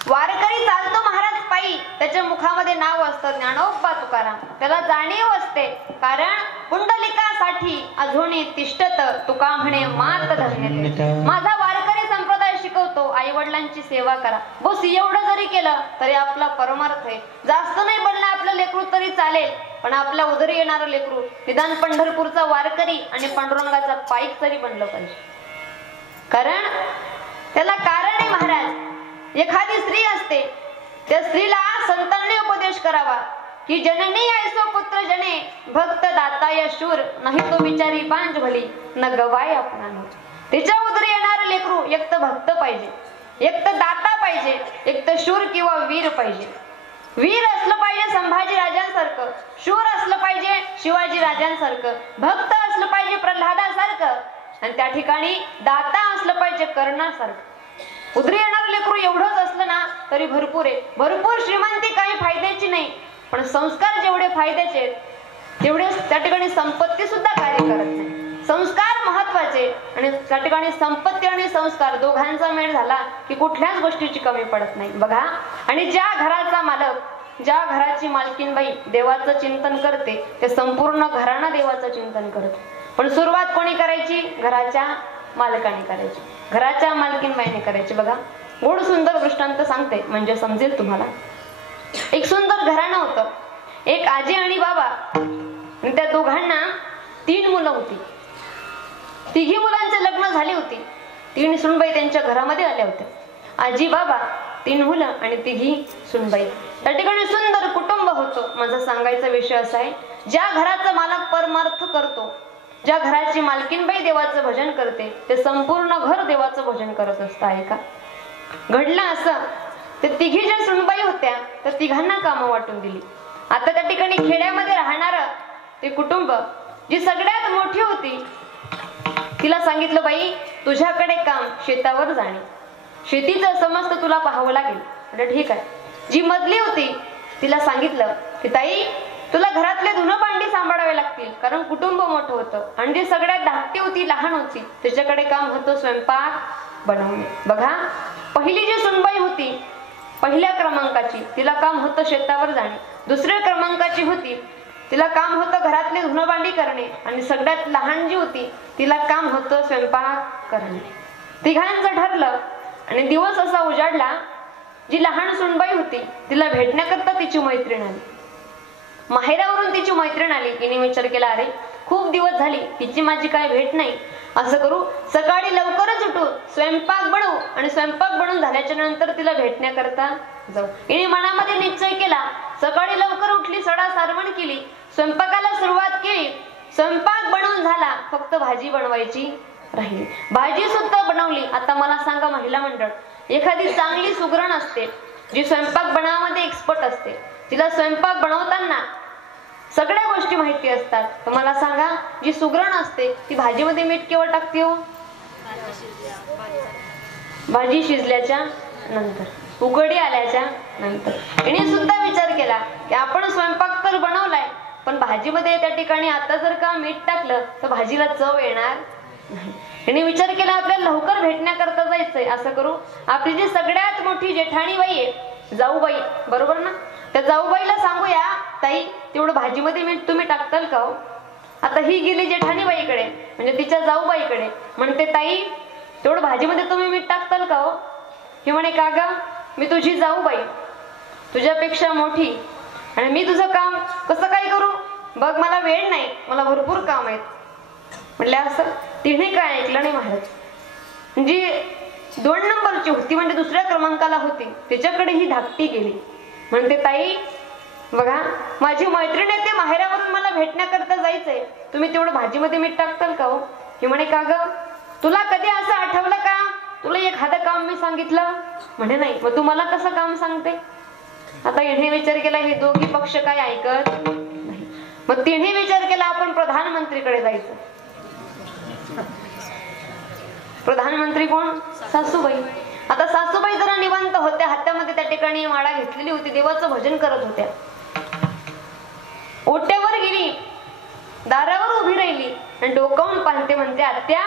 वारकरी चालतो महाराज पायी, त्याच्या मुखामध्ये नाव असतं ज्ञानोबा तुकाराम, त्याला जाणीव असते. कारण पुंडलिकासाठी अजूनही तिष्ठत तुका म्हणे मात धन्य. माझा वारकरी संप्रदाय शिकवतो, आई वडिलांची सेवा करा, बस एवढं जरी केलं तरी आपला परमार्थ आहे. जास्त नाही बनलं आपलं लेकरू तरी चालेल, पण आपल्या उदरी येणारं लेकरू निदान पंढरपूरचा वारकरी आणि पांडुरंगाचा पाईक तरी बनलं पाहिजे. कारण त्याला कारण आहे महाराज. एखादी स्त्री असते, त्या स्त्रीला संतांनी उपदेश करावा की जननी ऐसो पुत्र जने भक्त दाताय शूर, नाही तो बिचारी बांज भली न गवाय आपणा. तिच्या उदरी येणारं लेकरू एक तर भक्त पाहिजे, एक तर दाता पाहिजे, एक तर शूर किंवा वीर पाहिजे. वीर असलं पाहिजे संभाजी राजांसारखं, शूर असलं पाहिजे शिवाजी राजांसारखं, भक्त असलं पाहिजे प्रल्हादासारखं, आणि त्या ठिकाणी दाता असलं पाहिजे कर्णासारखं. उदरी येणारं लेकरू एवढंच असलं ना तरी भरपूर आहे. भरपूर श्रीमंती काही फायद्याची नाही, पण संस्कार जेवढे फायद्याचे तेवढे त्या ठिकाणी संपत्ती सुद्धा कार्य करत नाही. संस्कार महत्वाचे, आणि त्या ठिकाणी संपत्ती आणि संस्कार दोघांचा मेळ झाला की कुठल्याच गोष्टीची कमी पडत नाही. बघा, आणि ज्या घराचा मालक, ज्या घराची मालकीनबाई देवाचं चिंतन करते, ते संपूर्ण घराणं देवाचं चिंतन करते. पण सुरुवात कोणी करायची? घराच्या मालकाने करायची, घराच्या मालकीनबाईने करायची. बघा, गोड सुंदर दृष्टांत सांगते म्हणजे समजेल तुम्हाला. एक सुंदर घराणं होतं, एक आजी आणि बाबा, आणि त्या दोघांना 3 मुलं होती. तिघी मुलांचे लग्न झाली होती. 3 सुनबाई त्यांच्या घरामध्ये आल्या होत्या. आजी बाबा, 3 मुलं आणि तिघी सुनबाई. त्या ठिकाणी सुंदर कुटुंब होतं. माझा सांगायचा विषय असा आहे, ज्या घराचा मालक परमार्थ करतो, ज्या घराची मालकीनबाई देवाचं भजन करते, ते संपूर्ण घर देवाचं भजन करत असतं. आहे का? घडलं असं, ते तिघी ज्या सुनबाई होत्या त्या तिघांना कामं वाटून दिली. आता त्या ठिकाणी खेड्यामध्ये राहणार ते कुटुंब, जी सगळ्यात मोठी होती, तिला सांगितलं, बाई तुझ्याकडे काम शेतावर जाणे, शेतीचं समस्त तुला पाहावं लागेल. म्हणजे ठीक आहे. जी मधली होती तिला सांगितलं की ताई तुला घरातले धुणं भांडी सांभाळावे लागतील, कारण कुटुंब मोठं होतं. आणि जी सगळ्यात धाकटी होती, लहान होती, त्याच्याकडे काम होतं स्वयंपाक बनवणे. बघा, पहिली जी सुनबाई होती पहिल्या क्रमांकाची, तिला काम होतं शेतावर जाणे. दुसऱ्या क्रमांकाची होती, तिला काम होतं घरातले धुणं भांडी करणे. आणि सगळ्यात लहान जी होती तिला काम होतं स्वयंपाक करणे. तिघांचं ठरलं आणि दिवस असा उजाडला. जी लहान सुनबाई होती तिला भेटण्याकरता तिची मैत्रीण आली. माहेरावरून तिची मैत्रीण आली. तिने विचार केला, अरे खूप दिवस झाली तिची माझी काय भेट नाही, असं करू सकाळी लवकरच उठू, स्वयंपाक बनवू, आणि स्वयंपाक बनवून झाल्याच्या नंतर तिला भेटण्याकरता जाऊ. तिने मनामध्ये निश्चय केला. सकाळी लवकर उठली, सडा सारवण केली, स्वयंपाकाला सुरुवात केली. स्वयंपाक बनवून झाला, फक्त भाजी बनवायची राहिली. भाजी सुद्धा बनवली. आता मला सांगा महिला मंडळ, एखादी चांगली सुगरण असते, जी स्वयंपाक बनवण्यामध्ये एक्सपर्ट असते, तिला स्वयंपाक बनवताना सगळ्या गोष्टी माहिती असतात. तर मला सांगा, जी सुगरण असते ती भाजीमध्ये मीठ केव्हा टाकते हो? भाजी शिजल्याच्या नंतर, उकडी आल्याच्या नंतर. हिने सुद्धा विचार केला की आपण स्वयंपाक तर बनवलाय, पण भाजीमध्ये त्या ठिकाणी आता जर का मीठ टाकलं तर भाजीला चव येणार नाही. हिने विचार केला, आपल्याला लवकर भेटण्याकरता जायचंय. असं करू, आपली जी सगळ्यात मोठी जेठाणी बाई आहे, जाऊबाई, बरोबर ना, त्या जाऊबाईला सांगूया, ताई तेवढं भाजीमध्ये मीठ तुम्ही टाकताल का हो? आता ही गेली जेठाणी बाईकडे, म्हणजे तिच्या जाऊबाईकडे, म्हणते, ताई तेवढं भाजीमध्ये तुम्ही मीठ टाकताल का हो? ही म्हणे, का ग, मी तुझी जाऊबाई, तुझ्यापेक्षा मोठी, आणि मी तुझं काम कसं काय करू? बघ मला वेळ नाही, मला भरपूर काम आहेत. म्हटलं असं. तिने काय ऐकलं नाही महाराज. जी 2 नंबरची होती, म्हणजे दुसऱ्या क्रमांकाला होती, त्याच्याकडे ही धाकटी गेली. म्हणते, ताई बघा माझी मैत्रीण आहे, ते माहेरावरून मला भेटण्याकरता जायचंय, तुम्ही तेवढं भाजीमध्ये मीठ टाकताल का हो? ही म्हणे, का ग, तुला कधी असं आठवलं का तुला एखादं काम मी सांगितलं? म्हणे, नाही. मग तू मला कसं काम सांगते? आता याने विचार केला, हे दोघी पक्ष काय ऐकत नाही. मग तिने विचार केला आपण प्रधानमंत्रीकडे जायचं. प्रधानमंत्री कोण? सासूबाई. आता सासूबाई जरा निवांत होत्या, हातामध्ये त्या ठिकाणी माळा घेतलेली होती, देवाचं भजन करत होत्या. ओट्यावर गेली, दारावर उभी राहिली आणि डोकावून पाहते, म्हणते आत्या.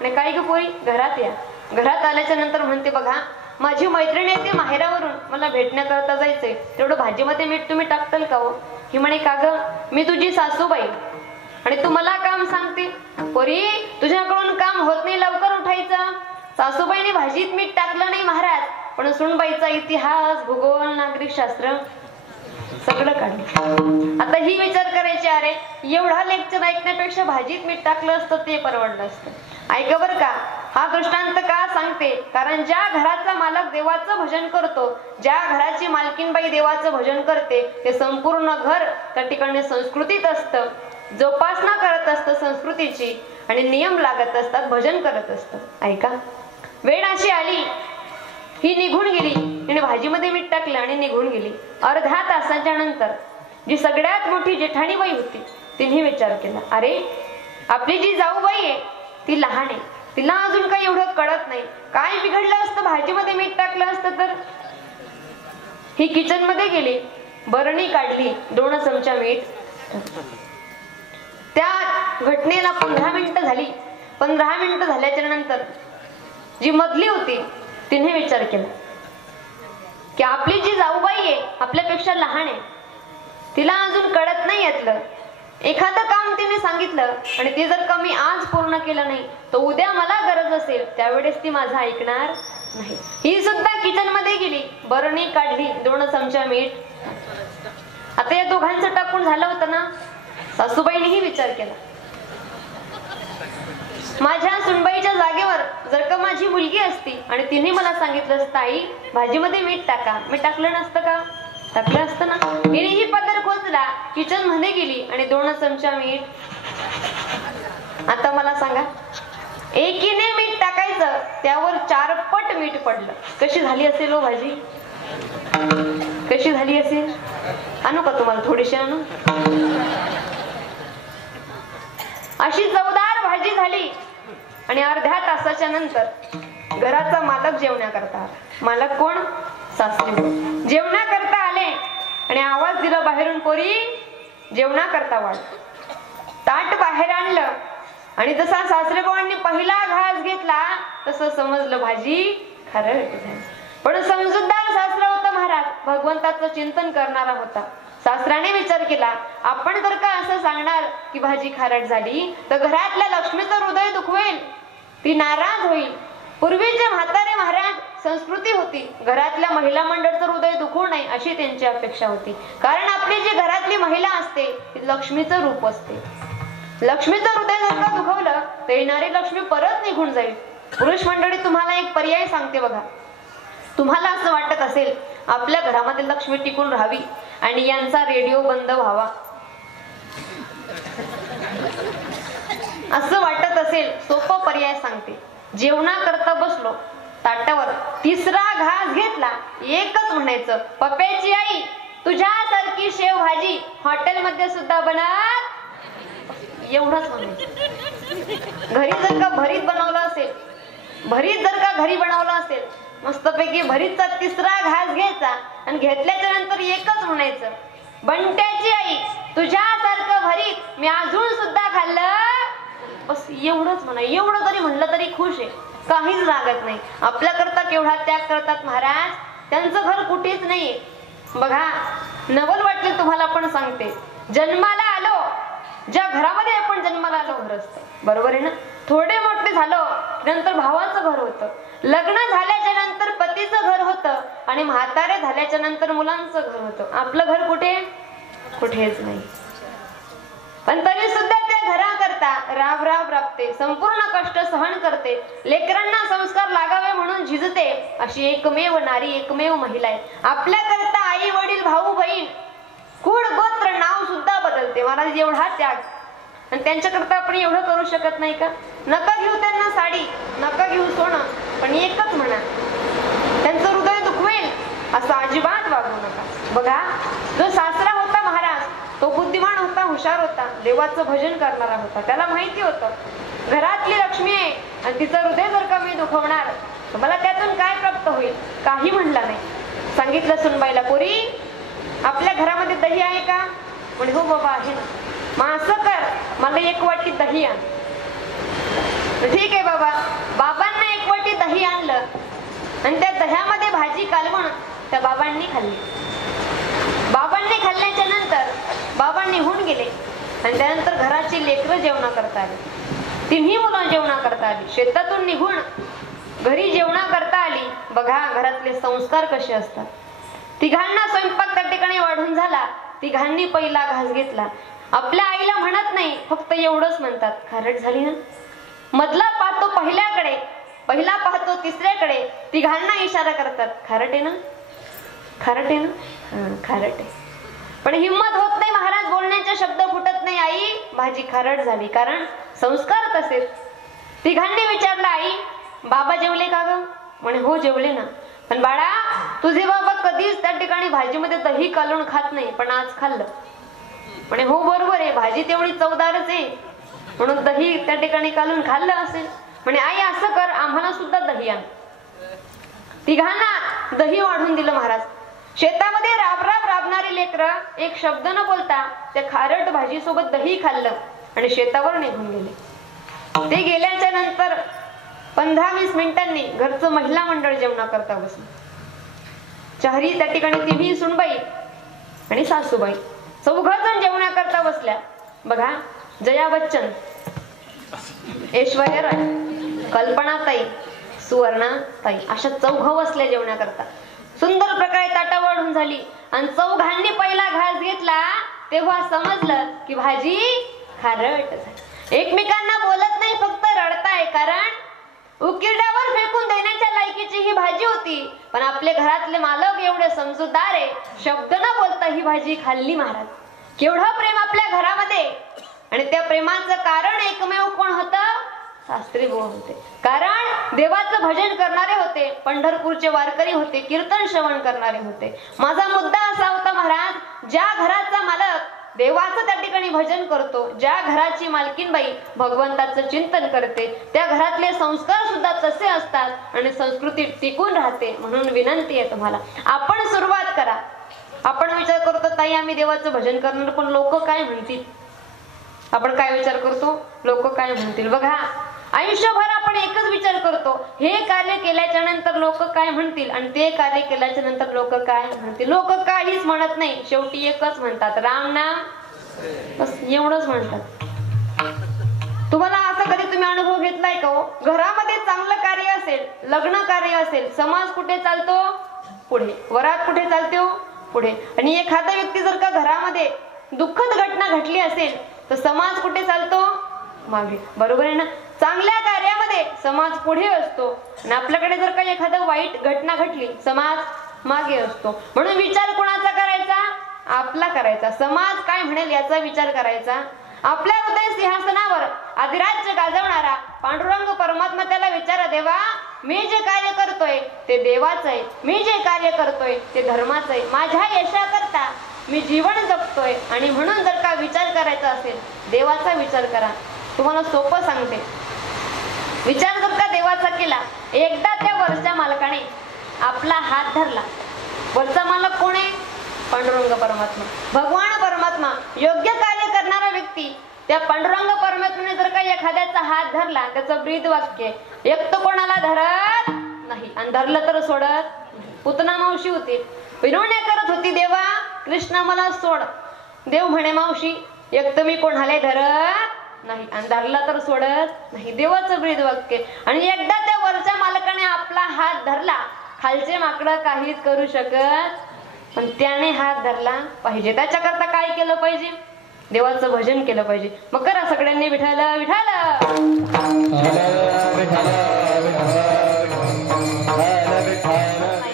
आणि काय ग पोरी, घरात या. घरात आल्याच्या नंतर म्हणते, बघा माझी मैत्रीण येते माहेरावरून, मला भेटण्याकरता जायचंय, तेवढं भाजीमध्ये मीठ तुम्ही टाकताल का हो? ही म्हणे, का ग, मी तुझी सासूबाई आणि तू मला काम सांगते? पोरी, तुझ्याकडून काम होत नाही, लवकर उठायचं. सासूबाईने भाजीत मीठ टाकलं नाही महाराज, पण सुनबाईचा इतिहास, भूगोल, नागरिक शास्त्र सगळं काढलं. आता ही विचार करायची, अरे एवढा लेक्चर ऐकण्यापेक्षा भाजीत मीठ टाकलं असतं ते परवडलं असतं. ऐका बर का, हा दृष्टांत का सांगते, कारण ज्या घराचा मालक देवाचं भजन करतो, ज्या घराची मालकीनबाई देवाचं भजन करते, ते संपूर्ण घर त्या ठिकाणी संस्कृतीत असतं, जोपासना करत असतं संस्कृतीची, आणि नियम लागत असतात, भजन करत असतं. ऐका, वेळ अशी आली, ही निघून गेली, तिने भाजीमध्ये मीठ टाकलं आणि निघून गेली. अर्ध्या तासाच्या नंतर जी सगळ्यात मोठी जेठाणीबाई होती, तिने विचार केला, अरे आपली जी जाऊबाई आहे ती लहान आहे, तिला अजून काही एवढं कळत नाही, काय बिघडलं असतं भाजीमध्ये मीठ टाकलं असतं तर? ही किचन मध्ये गेली, बरणी काढली, 2 चमचा मीठ. त्या घटनेला 15 मिनिटं झाली. 15 मिनिटं झाल्याच्या नंतर जी मधली होती तिने विचार केला की आपली जी जाऊबाई आहे आपल्यापेक्षा लहान आहे, तिला अजून कळत नाही यातलं. एखादं काम तिने सांगितलं आणि ते जर का मी आज पूर्ण केलं नाही तर उद्या मला गरज असेल त्यावेळेस ती माझं ऐकणार नाही. ही सुद्धा किचन मध्ये गेली, बरणी काढली, 2 चमचा मीठ. आता या दोघांचं टाकून झालं होतं ना. सासूबाईनेही विचार केला, माझ्या सुनबाईच्या जागेवर जर का माझी मुलगी असती आणि तिने मला सांगितलं असतं, आई भाजीमध्ये मीठ टाका, मी टाकलं नसतं का? टाकलं असतं ना. हिनेही पदर खोचला, किचन मध्ये गेली आणि 2 चमचा मीठ. आता मला सांगा, एकीने मीठ टाकायचं, त्यावर 4 पट मीठ पडलं. कशी झाली असेल हो भाजी? कशी झाली असेल? आणू का तुम्हाला थोडीशी? आणू. अशी चवदार भाजी झाली. आणि अर्ध्या तासाच्या नंतर घराचा मालक जेवण्याकरता आला. मालक कोण? सासरी. जेवण्याकरता आले आणि आवाज दिला बाहेरून, पोरी जेवणाकरता वाढ. ताट बाहेर आणलं आणि जसा सासरेबावांनी पहिला घास घेतला तसं समजलं भाजी खारट झाली. पण समजूतदार सासरा होता महाराज, भगवंताचं चिंतन करणारा होता. सासराने विचार केला, आपण जर का असं सांगणार की भाजी खारट झाली तर घरातल्या लक्ष्मीचं हृदय दुखवेल, ती नाराज होईल. पूर्वीचे म्हातारे महाराज संस्कृती होती, घरातल्या महिला मंडळचं हृदय दुखवू नये अशी त्यांची अपेक्षा होती. कारण आपली जी घरातली महिला असते ती लक्ष्मीचं रूप असते. लक्ष्मीचं हृदय जर का दुखवलं तर येणारी लक्ष्मी परत निघून जाईल. पुरुष मंडळी, तुम्हाला एक पर्याय सांगते बघा. तुम्हाला असं वाटत असेल आपल्या घरामध्ये लक्ष्मी टिकून राहावी आणि यांचा रेडिओ बंद व्हावा, असं वाटत असेल, सोपा पर्याय सांगते. जेवणाकरता बसलो, ताटावर 3रा घास घेतला, एकच म्हणायचं, पप्प्याची आई तुझ्यासारखी शेव भाजी हॉटेलमध्ये सुद्धा बनत. एवढंच म्हणायचं. घरी जर का भरीत बनवलं असेल, भरीत जर का घरी बनवलं असेल, मस्तपैकी भरीतचा 3रा घास घ्यायचा आणि घेतल्याच्या नंतर एकच म्हणायचं, बंट्याची आई तुझ्यासारखं भरीत मी अजून सुद्धा खाल्लं. बस एवढंच म्हणा. एवढं तरी म्हणलं तरी खुश आहे, काहीच लागत नाही. आपल्याकरता केवढा त्याग करतात महाराज, त्यांचं घर कुठेच नाहीये. बघा, नवल वाटले तुम्हाला पण सांगते. जन्माला आलो, ज्या घरामध्ये आपण जन्माला आलो घर असतं, बरोबर आहे ना. थोडे मोठे झालो नंतर भावाचं घर होतं, लग्न झाल्याच्या नंतर पतीचं घर होतं आणि म्हातारे झाल्याच्या नंतर मुलांचं घर होतं. आपलं घर कुठे? कुठेच नाही. पण तरी सुद्धा त्या घराकरता राब राब राबते, संपूर्ण कष्ट सहन करते, लेकरांना संस्कार लागावे म्हणून झिजते. अशी एकमेव नारी, एकमेव महिला आहे. आपल्याकरता आई वडील भाऊ बहीण कुळ गोत्र नाव सुद्धा बदलते. महाराज एवढा त्याग, आणि त्यांच्याकरता आपण एवढं करू शकत नाही का? नका घेऊ त्यांना साडी, नका घेऊ सोनं, पण एकच म्हणा, त्यांचं हृदय दुखवेल असं अजिबात वागू नका. बघा, जो सासरा होता महाराज तो बुद्धिमान होता, हुशार होता, देवाचं भजन करणारा होता. त्याला माहिती होतं घरातली लक्ष्मी आहे आणि तिचं हृदय जर का मी दुखवणार तर मला त्यातून काय प्राप्त होईल. काही म्हणला नाही. सांगितलं सुनबाईला, पोरी आपल्या घरामध्ये दही आहे का? म्हणे हो बाबा आहे ना. मग असं कर, मला 1 वाटी दही आण. ठीक आहे बाबा. बाबांना 1 वाटी दही आणलं आणि त्या दह्यामध्ये भाजी कालवण त्या बाबांनी खाल्ली. बाबांनी खाल्ल्याच्या नंतर बाबा निघून गेले आणि त्यानंतर घराची लेकरं जेवणा करता आली. तिन्ही मुलं जेवणा करता आली. शेतातून निघून घरी जेवणा करता आली. बघा घरातले संस्कार कसे असतात. तिघांना स्वयंपाक त्या ठिकाणी वाढून झाला. तिघांनी पहिला घास घेतला. आपल्या आईला म्हणत नाही, फक्त एवढंच म्हणतात, खारट झाली ना. मधला पाहतो पहिल्याकडे, पहिला पाहतो तिसऱ्याकडे. तिघांना इशारा करतात, खारट आहे ना, खारट आहे ना, खारट आहे. पण हिम्मत होत नाही, महाराज बोलण्याचे शब्द फुटत नाही. आई भाजी खारट झाली. कारण संस्कार तसेच. तिघांनी विचारलं, आई बाबा जेवले का ग? म्हणे हो जेवले ना. पण बाळा तुझे बाबा कधीच त्या ठिकाणी भाजीमध्ये दही कालवून खात नाही, पण आज खाल्लं. म्हणे हो बरोबर आहे, भाजी तेवढी चवदारच आहे म्हणून दही त्या ठिकाणी कालवून खाल्लं असेल. म्हणे आई असं कर, आम्हाला सुद्धा दही आण. तिघांना दही वाढून दिलं महाराज. शेतामध्ये राबराब राबणारी लेकरं एक शब्द न बोलता त्या खारट भाजी सोबत दही खाल्लं आणि शेतावर निघून गेले. ते गेल्याच्या नंतर 15-20 मिनिटांनी घरचं महिला मंडळ जेवणा करता बसलं. चारी त्या ठिकाणी तिन्ही सुनबाई आणि सासूबाई 4 जण जेवणा करता बसल्या. बघा जया बच्चन, ऐश्वर्या राय, कल्पनाताई, सुवर्णाताई अशा 4 बसल्या जेवणा करता. सुंदर प्रकारे ताटा वाढून झाली आणि 4घांनी पहिला घास घेतला तेव्हा समजलं की भाजी खारट झाली. एकमेकांना बोलत नाही, फक्त रडताय. कारण उकिरड्यावर फेकून देण्याच्या लायकीची ही भाजी होती. पण आपले घरातले मालक एवढे समजूतदार आहे, शब्द न बोलता ही भाजी खाल्ली. महाराज केवढं प्रेम आपल्या घरामध्ये. आणि त्या प्रेमाचं कारण एकमेव कोण होतं? शास्त्री बुवा होते. कारण देवाचं भजन करणारे होते, पंढरपूरचे वारकरी होते, कीर्तन श्रवण करणारे होते. माझा मुद्दा असा होता महाराज, ज्या घराचा मालक देवाचं त्या ठिकाणी भजन करतो, ज्या घराची मालकीनबाई भगवंताचं चिंतन करते, त्या घरातले संस्कार सुद्धा तसे असतात आणि संस्कृती टिकून राहते. म्हणून विनंती आहे तुम्हाला, आपण सुरुवात करा. आपण विचार करतो ताई आम्ही देवाचं भजन करणार, पण लोक काय म्हणतील. आपण काय विचार करतो, लोक काय म्हणतील. बघा आयुष्यभर आपण एकच विचार करतो, हे कार्य केल्याच्या नंतर लोक काय म्हणतील आणि ते कार्य केल्याच्या नंतर लोक काय म्हणतील. लोक काहीच म्हणत नाही, शेवटी एकच म्हणतात, राम नाम, बस एवढंच म्हणतात. तुम्हाला असं कधी तुम्ही अनुभव घेतलाय का हो? घरामध्ये चांगलं कार्य असेल, लग्न कार्य असेल, समाज कुठे चालतो? पुढे. वरात कुठे चालतो? पुढे. आणि एखादा व्यक्ती जर का घरामध्ये दुःखद घटना घडली असेल तर समाज कुठे चालतो? मागे. बरोबर आहे ना. चांगल्या कार्यामध्ये समाज पुढे असतो आणि आपल्याकडे जर काही एखादं वाईट घटना घडली समाज मागे असतो. म्हणून विचार कोणाचा करायचा? आपला करायचा. समाज काय म्हणेल याचा विचार करायचा. आपल्या हृदय सिंहासनावर अधिराज्य गाजवणारा पांडुरंग परमात्मा त्याला विचारा, देवा मी जे कार्य करतोय ते देवाचं आहे, मी जे कार्य करतोय ते धर्माचं आहे, माझ्या यशाकरता मी जीवन जगतोय. आणि म्हणून जर का विचार करायचा असेल देवाचा विचार करा. तुम्हाला सोपं सांगते, विचार जर का देवाचा केला, एकदा त्या वरच्या मालकाने आपला हात धरला. वरचा मालक कोण आहे? पांडुरंग परमात्मा, भगवान परमात्मा. योग्य कार्य करणारा व्यक्ती त्या पांडुरंग परमात्म्याने जर का एखाद्याचा हात धरला, त्याचं ब्रीद वाक्य, एक तर कोणाला धरत नाही आणि धरलं तर सोडत. पुतना मावशी होती, विनवण्या करत होती, देवा कृष्ण मला सोड. देव म्हणे, मावशी एक तर मी कोणाला धरत नाही आणि धरला तर सोडत नाही. देवाचं ब्रीद वाक्य. आणि एकदा त्या वरच्या मालकाने आपला हात धरला, खालचे माकडं काहीच करू शकत, पण त्याने हात धरला पाहिजे. त्याच्याकरता काय केलं पाहिजे? देवाचं भजन केलं पाहिजे. मग करा सगळ्यांनी विठाल विठाल.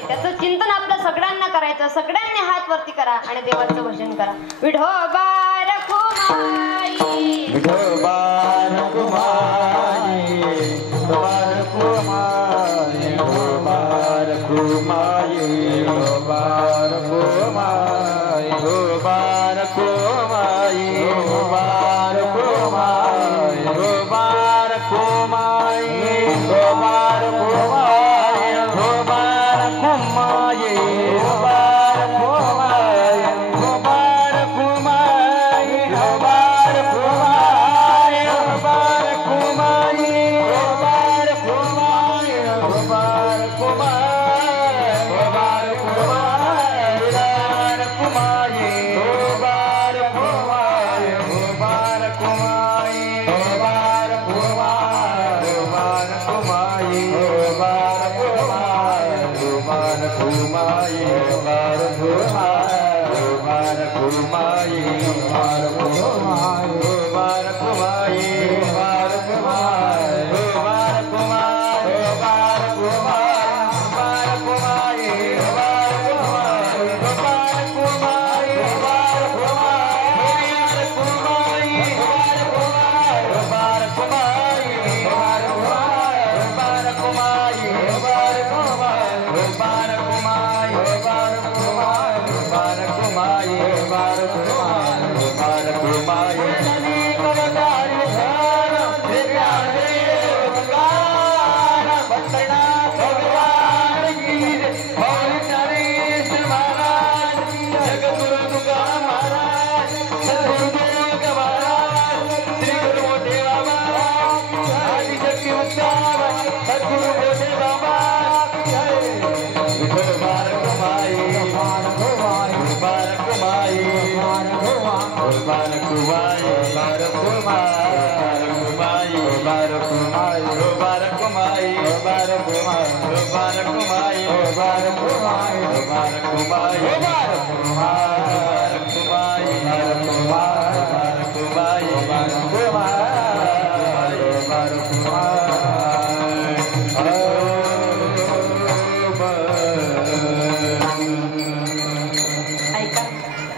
त्याचं चिंतन आपल्या सगळ्यांना करायचं. सगळ्यांनी हात वरती करा आणि देवाचं भजन करा. विठोबा रखुमाई, विठोबा रखुमाई, विठोबा रखुमाई, विठोबा रखुमाई, विठोबा रखुमाई, विठोबा रखुमाई.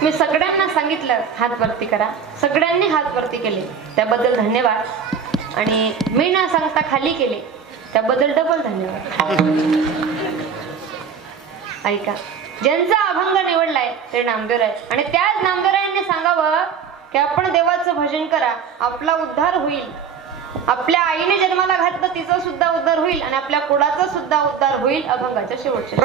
मी सगळ्यांना सांगितलं हात वरती करा, सगळ्यांनी हात वरती केले, त्याबद्दल धन्यवाद. आणि मी न सांगता खाली केले त्याबद्दल डबल धन्यवाद. ऐका, ज्यांचा अभंग निवडलाय ते नामदेव आहे आणि त्याच नामदेवरायांनी सांगावं की आपण देवाचं भजन करा, आपला उद्धार होईल. आपल्या आईने जन्माला घातलं तिचा सुद्धा उद्धार होईल आणि आपल्या कुळाचा सुद्धा उद्धार होईल. अभंगाच्या शेवटच्या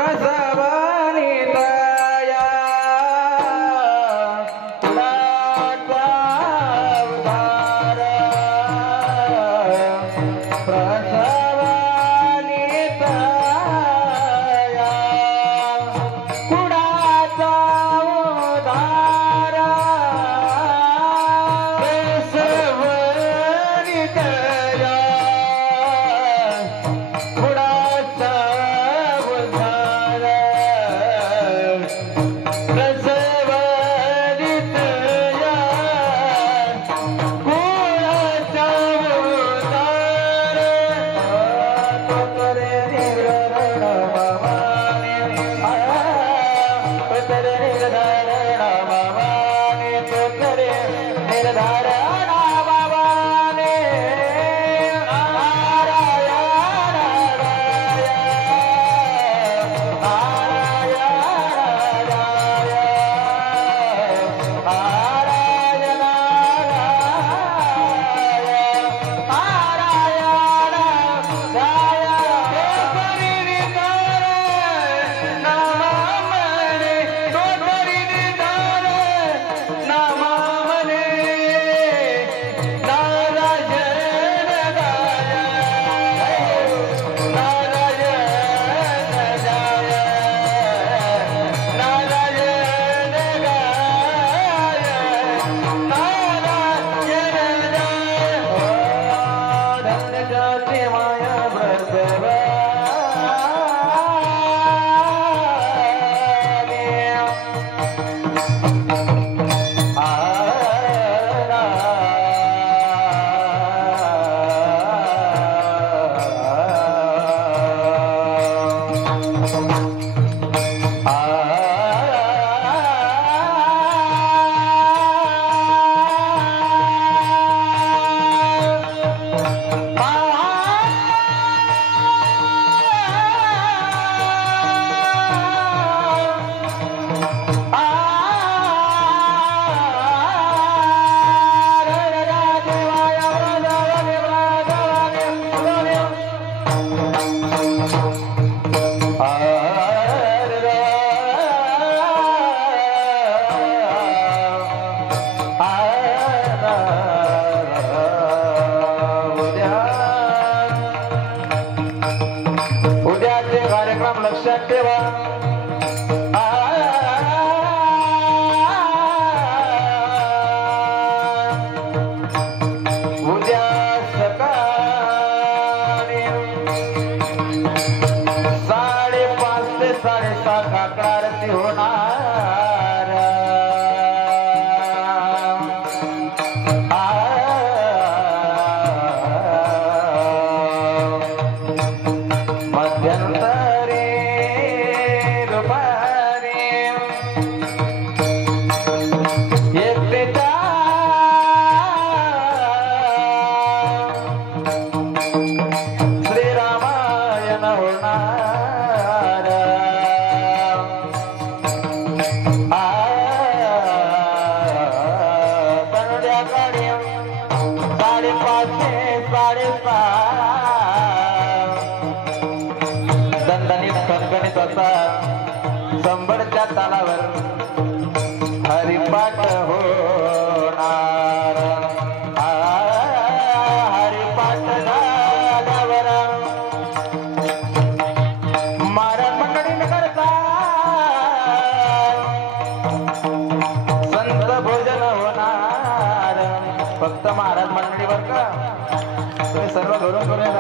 आज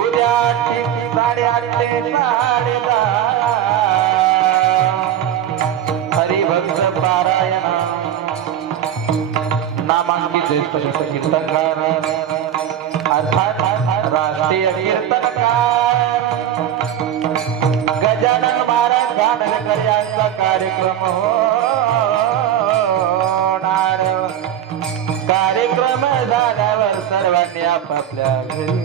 उद्या ठीक 8:30 ते 10:30 हरिभक्त पारायण नामांकित ज्येष्ठ कीर्तनकार अर्थात राष्ट्रीय कीर्तनकार गजानन महाराज घाणकर यांचा कार्यक्रम होणार. कार्यक्रम झाल्यावर सर्वांनी आपापल्या घरी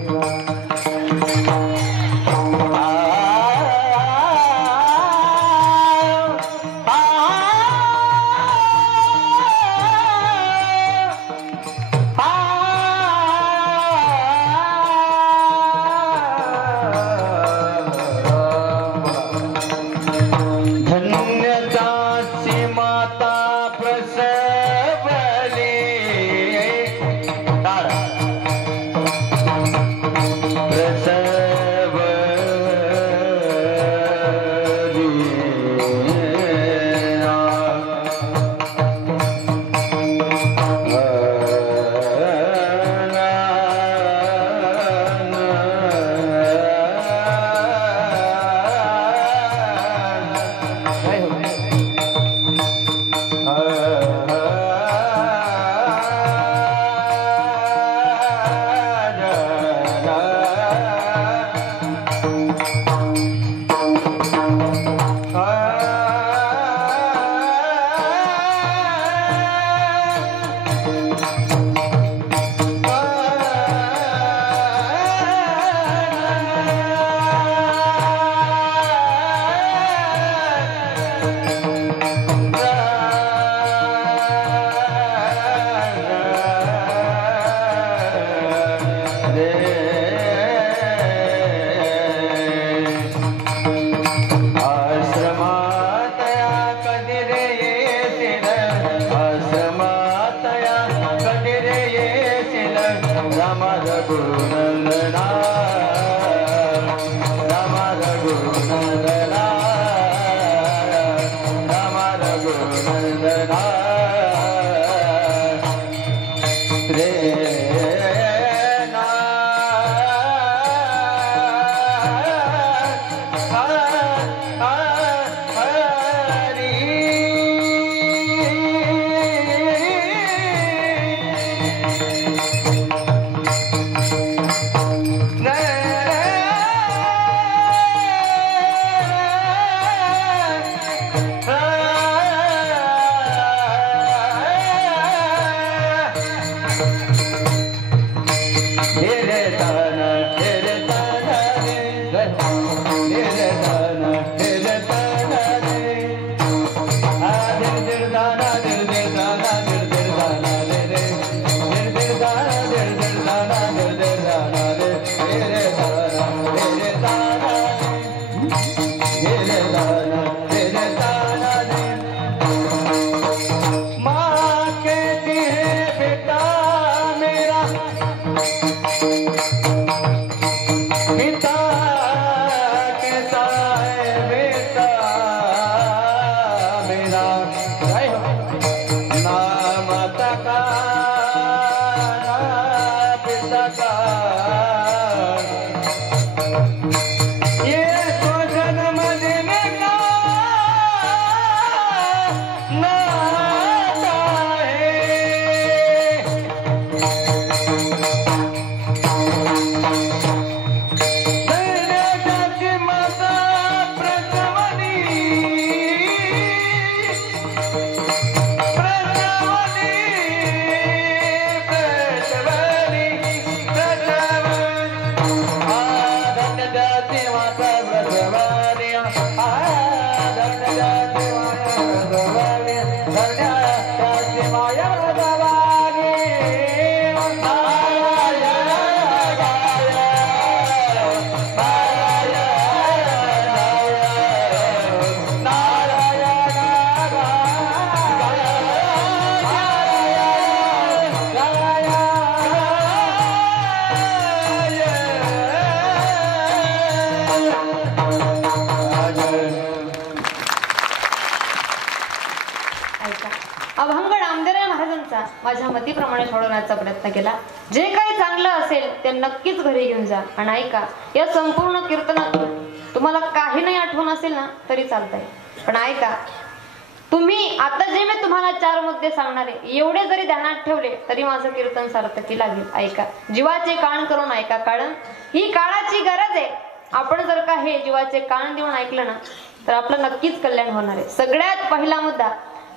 अभंग नामदेवराय महाराजांचा माझ्या मतीप्रमाणे सोडवण्याचा प्रयत्न केला. जे काही चांगलं असेल ते नक्कीच घरी घेऊन जा. आणि ऐका, या संपूर्ण कीर्तनातून तुम्हाला काही नाही आठवण असेल ना तरी चालतंय, पण ऐका, तुम्ही आता जे मी तुम्हाला 4 मुद्दे सांगणार आहे एवढे जरी ध्यानात ठेवले तरी माझं कीर्तन सार्थकी लागेल. ऐका, जीवाचे कान करून ऐका, कारण ही काळाची गरज आहे. आपण जर का हे जीवाचे कान देऊन ऐकलं ना तर आपलं नक्कीच कल्याण होणार आहे. सगळ्यात पहिला मुद्दा,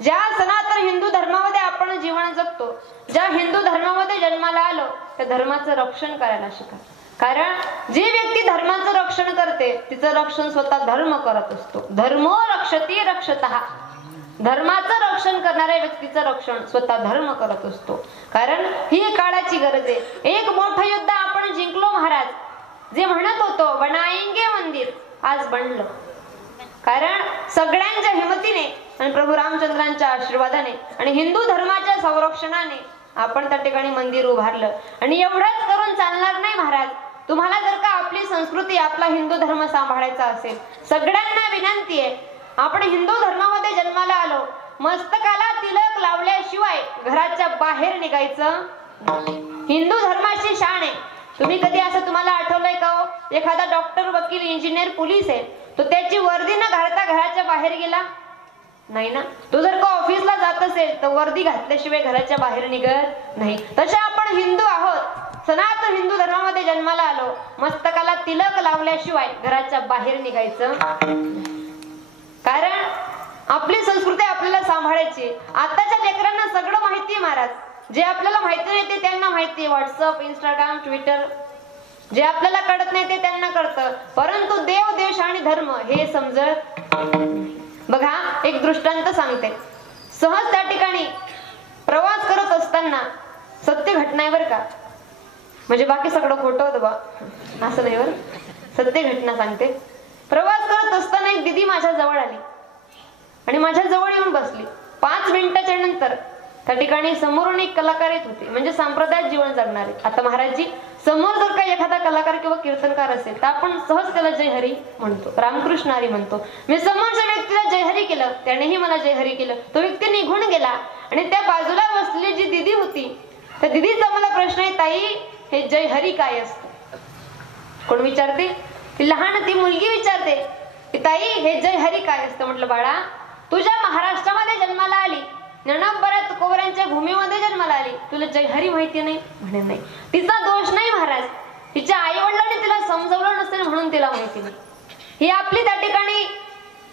ज्या सनातन हिंदू धर्मामध्ये आपण जीवन जगतो, ज्या हिंदू धर्मामध्ये जन्माला आलो त्या धर्माचं रक्षण करायला शिका. कारण जी व्यक्ती धर्माचं रक्षण करते तिचं रक्षण स्वतः धर्म करत असतो. धर्मो रक्षती रक्षतः. धर्माचं रक्षण करणाऱ्या व्यक्तीचं रक्षण स्वतः धर्म करत असतो. कारण ही काळाची गरज आहे. एक मोठं युद्ध आपण जिंकलो महाराज. जे म्हणत होतो बनाएंगे मंदिर, आज बनलं. कारण सगळ्यांच्या हिमतीने आणि प्रभू रामचंद्रांच्या आशीर्वादाने आणि हिंदू धर्माच्या संरक्षणाने आपण त्या ठिकाणी मंदिर उभारलं. आणि एवढंच करून चालणार नाही महाराज. तुम्हाला जर का आपली संस्कृती, आपला हिंदू धर्म सांभाळायचा असेल, सगळ्यांना विनंती आहे, आपण हिंदू धर्मामध्ये जन्माला आलो, मस्तकाला तिलक लावल्याशिवाय घराच्या बाहेर निघायचं. हिंदू धर्माची शान आहे. तुम्ही कधी असं तुम्हाला आठवलंय का हो, एखादा डॉक्टर, वकील, इंजिनियर, पोलीस आहे, तो त्याची वर्दी न घालता घराच्या बाहेर गेला नाही ना. तो जर का ऑफिसला जात असेल तर वर्दी घातल्याशिवाय घराच्या बाहेर निघत नाही. तसे आपण हिंदू आहोत, सनातन हिंदू धर्मामध्ये जन्माला आलो, मस्तकाला तिलक लावल्याशिवाय घराच्या बाहेर निघायचं. कारण आपली संस्कृती आपल्याला सांभाळायची. आताच्या लेकरांना सगळं माहिती महाराज. जे आपल्याला माहिती नाही ते त्यांना माहिती. व्हॉट्सअप, इंस्टाग्राम, ट्विटर, जे आपल्याला कळत नाही ते त्यांना कळतं. परंतु देव, देश आणि धर्म हे समजत. बघा, एक दृष्टांत सांगते. सहज त्या ठिकाणी प्रवास करत असताना, सत्य घटना आहे बरं का, म्हणजे बाकी सगळं खोटं होतं बा असं नाही बरं, सत्य घटना सांगते. प्रवास करत असताना एक दिदी माझ्या जवळ आली आणि माझ्या जवळ येऊन बसली. 5 मिनिटाच्या नंतर त्या ठिकाणी समोरून एक कलाकार येत होते, म्हणजे संप्रदायात जीवन जगणारे. आता महाराजजी, समोर जर का एखादा कलाकार किंवा कीर्तनकार असेल तर आपण सहज त्याला जय हरी म्हणतो, रामकृष्ण हरी म्हणतो. मी समोरच्या व्यक्तीला जय हरी केलं, त्यानेही मला जय हरी केलं. तो व्यक्ती निघून गेला आणि त्या बाजूला बसलेली जी दिदी होती त्या दिदीचा मला प्रश्न आहे, ताई हे जय हरी काय असतं? कोण विचारते? ती लहान ती मुलगी विचारते की ताई हे जय हरी काय असतं? म्हटलं, बाळा, तुझ्या महाराष्ट्रामध्ये जन्माला आली, नणबऱ्या तुकोबऱ्यांच्या भूमीमध्ये जन्माला आली, तुला जय हरी माहिती नाही? म्हणे नाही. तिचा दोष नाही महाराज, तिच्या आई वडिलांनी तिला समजवलं नसेल म्हणून तिला माहिती नाही. ही आपली त्या ठिकाणी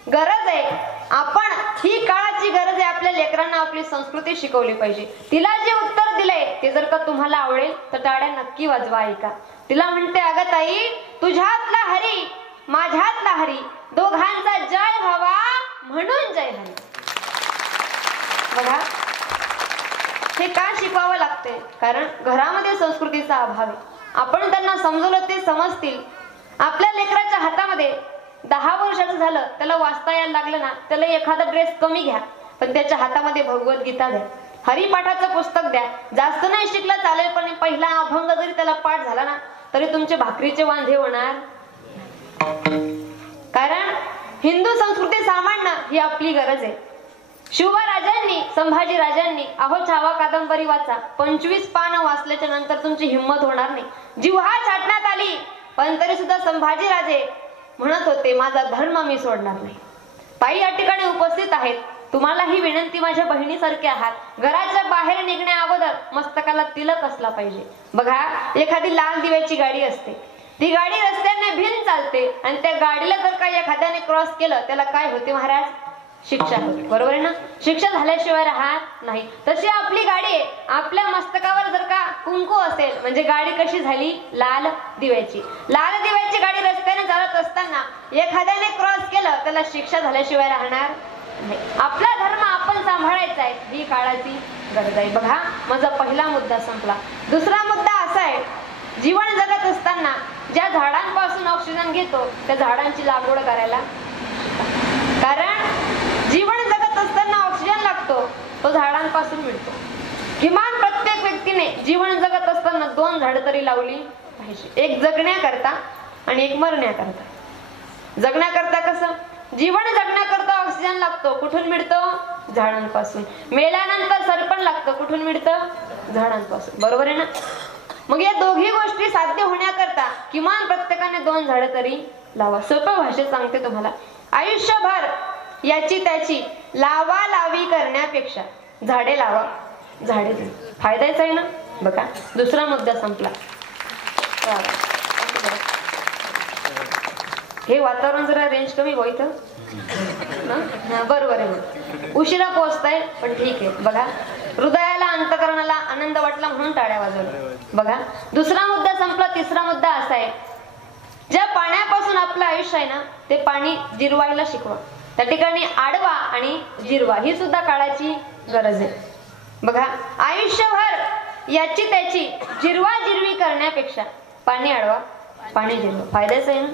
गरज आहे. आपण, ही काळाची गरज आहे, आपल्या लेकरांना आपली संस्कृती शिकवली पाहिजे. तिला जे उत्तर दिलंय ते जर का तुम्हाला आवडेल तर टाळ्या नक्की वाजवा. ऐका, तिला म्हणते, अगं ताई, तुझ्यातला हरी माझ्यातला हरी, दोघांचा जय व्हावा म्हणून जय हरी. बघा, हे का शिकवावं लागते? कारण घरामध्ये संस्कृतीचा अभाव आहे. आपण त्यांना समजवलं ते समजतील. आपल्या लेकराच्या हातामध्ये 10 वर्षाचं झालं, त्याला वाचता यायला लागलं ना, त्याला एखादा ड्रेस कमी घ्या, पण त्याच्या हातामध्ये भगवद्गीता द्या, हरिपाठाचं पुस्तक द्या. जास्त नाही शिकला चालेल, पण पहिला अभंग जरी त्याला पाठ झाला ना तरी तुमचे भाकरीचे वांधे होणार. कारण हिंदू संस्कृती सांभाळणं ही आपली गरज आहे. शिवराजांनी, संभाजी राजांनी, अहो छावा कादंबरी वाचा, 25 पानं वाचल्याच्या नंतर तुमची हिंमत होणार नाही. जिव्हा छाटण्यात आली, पण तरी सुद्धा संभाजी राजे म्हणत होते, माझा धर्म मी सोडणार नाही. ताई या ठिकाणी उपस्थित आहेत, तुम्हाला ही विनंती, माझ्या बहिणीसारखे आहात, घराच्या बाहेर निघण्या अगोदर मस्तकाला तिलक असला पाहिजे. बघा, एखादी लाल दिव्याची गाडी असते, ती गाडी रस्त्याने भिन्न चालते आणि त्या गाडीला जर का एखाद्याने क्रॉस केलं त्याला काय होते महाराज? शिक्षा होते. बरोबर आहे ना? शिक्षा झाल्याशिवाय राहत नाही. तशी आपली गाडी आहे, आपल्या मस्तकावर जर का कुंकू असेल म्हणजे गाडी कशी झाली? लाल दिव्याची. लाल दिव्याची गाडी रस्त्याने चालत असताना एखाद्याने क्रॉस केलं त्याला शिक्षा झाल्याशिवाय राहणार नाही. आपला धर्म आपण सांभाळायचा आहे, ही काळाची गरज आहे. बघा, माझा पहिला मुद्दा संपला. दुसरा मुद्दा असा आहे, जीवन जगत असताना ज्या झाडांपासून ऑक्सिजन घेतो त्या झाडांची लागवड करायला. कारण जीवन जगत असताना ऑक्सिजन लागतो, तो झाडांपासून मिळतो. किमान प्रत्येक व्यक्तीने जीवन जगत असताना 2 झाडं तरी लावली पाहिजे. एक जगण्याकरता आणि एक मरण्याकरता. जगण्याकरता कसं? जीवन जगण्याकरता ऑक्सिजन ऑक्सिजन लागतो, कुठून मिळतो? झाडांपासून. मेल्यानंतर सरपण लागतं, कुठून मिळतं? झाडांपासून. बरोबर आहे ना? मग या दोघी गोष्टी साध्य होण्याकरता किमान प्रत्येकाने 2 झाडं तरी लावा. सोप्या भाषेत सांगते तुम्हाला. आयुष्यभर याची त्याची लावालावी करण्यापेक्षा झाडे लावा, झाडे दे. फायदाच आहे ना? बघा, दुसरा मुद्दा संपला. हे वातावरण जरा रेंज कमी होईत. बरोबर आहे. उशिरा पोहोचताय पण ठीक आहे. बघा, हृदयाला अंतकरणाला आनंद वाटला म्हणून टाळ्या वाजवल्या. बघा, दुसरा मुद्दा संपला. तिसरा मुद्दा असा आहे, ज्या पाण्यापासून आपलं आयुष्य आहे ना, ते पाणी जिरवायला शिकवा. त्या ठिकाणी आडवा आणि जिरवा ही सुद्धा काळाची गरज आहे. बघा, आयुष्यभर याची त्याची जिरवा जिरवी करण्यापेक्षा पाणी आडवा, पाणी जिरवा. फायद्याच आहे ना?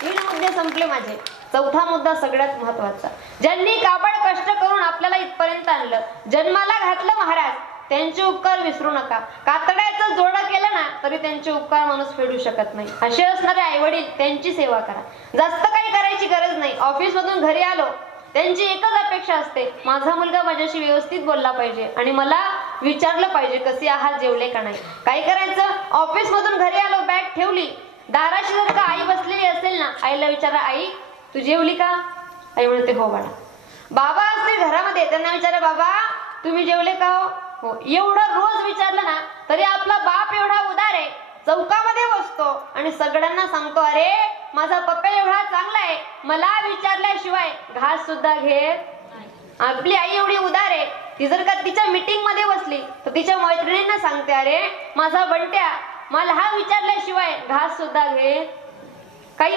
3 मुद्दे संपले माझे. चौथा मुद्दा सगळ्यात महत्वाचा. ज्यांनी काबड कष्ट करून आपल्याला इथपर्यंत आणलं, जन्माला घातलं महाराज, त्यांचे उपकार विसरू नका. कातड्याचं जोडं केलं ना तरी त्यांचे उपकार माणूस फेडू शकत नाही. असे असणारे आई वडील, त्यांची सेवा करा. जास्त काही करायची गरज नाही. ऑफिस मधून घरी आलो, त्यांची एकच अपेक्षा असते, माझा मुलगा माझ्याशी व्यवस्थित बोलला पाहिजे आणि मला विचारलं पाहिजे कसे आहात, जेवले का नाही. काय करायचं? ऑफिस मधून घरी आलो, बॅग ठेवली, दाराशी जर का आई बसलेली असेल ना, आईला विचारा, आई तू जेवली का? आई म्हणते हो बाळा. बाबा असतील घरामध्ये, त्यांना विचारा, बाबा तुम्ही जेवले का? हो. एवढं रोज विचारलं ना तरी आपला बाप एवढा उदार आहे, चौकामध्ये बसतो आणि सगळ्यांना सांगतो, अरे माझा पप्पा एवढा चांगला आहे, मला विचारल्याशिवाय घास सुद्धा घेत. आपली आई एवढी उदार आहे, ती जर का तिच्या मीटिंग मध्ये बसली तर तिच्या मैत्रिणींना सांगते, अरे माझा बंट्या मला हा विचारल्याशिवाय घास सुद्धा घेत. काही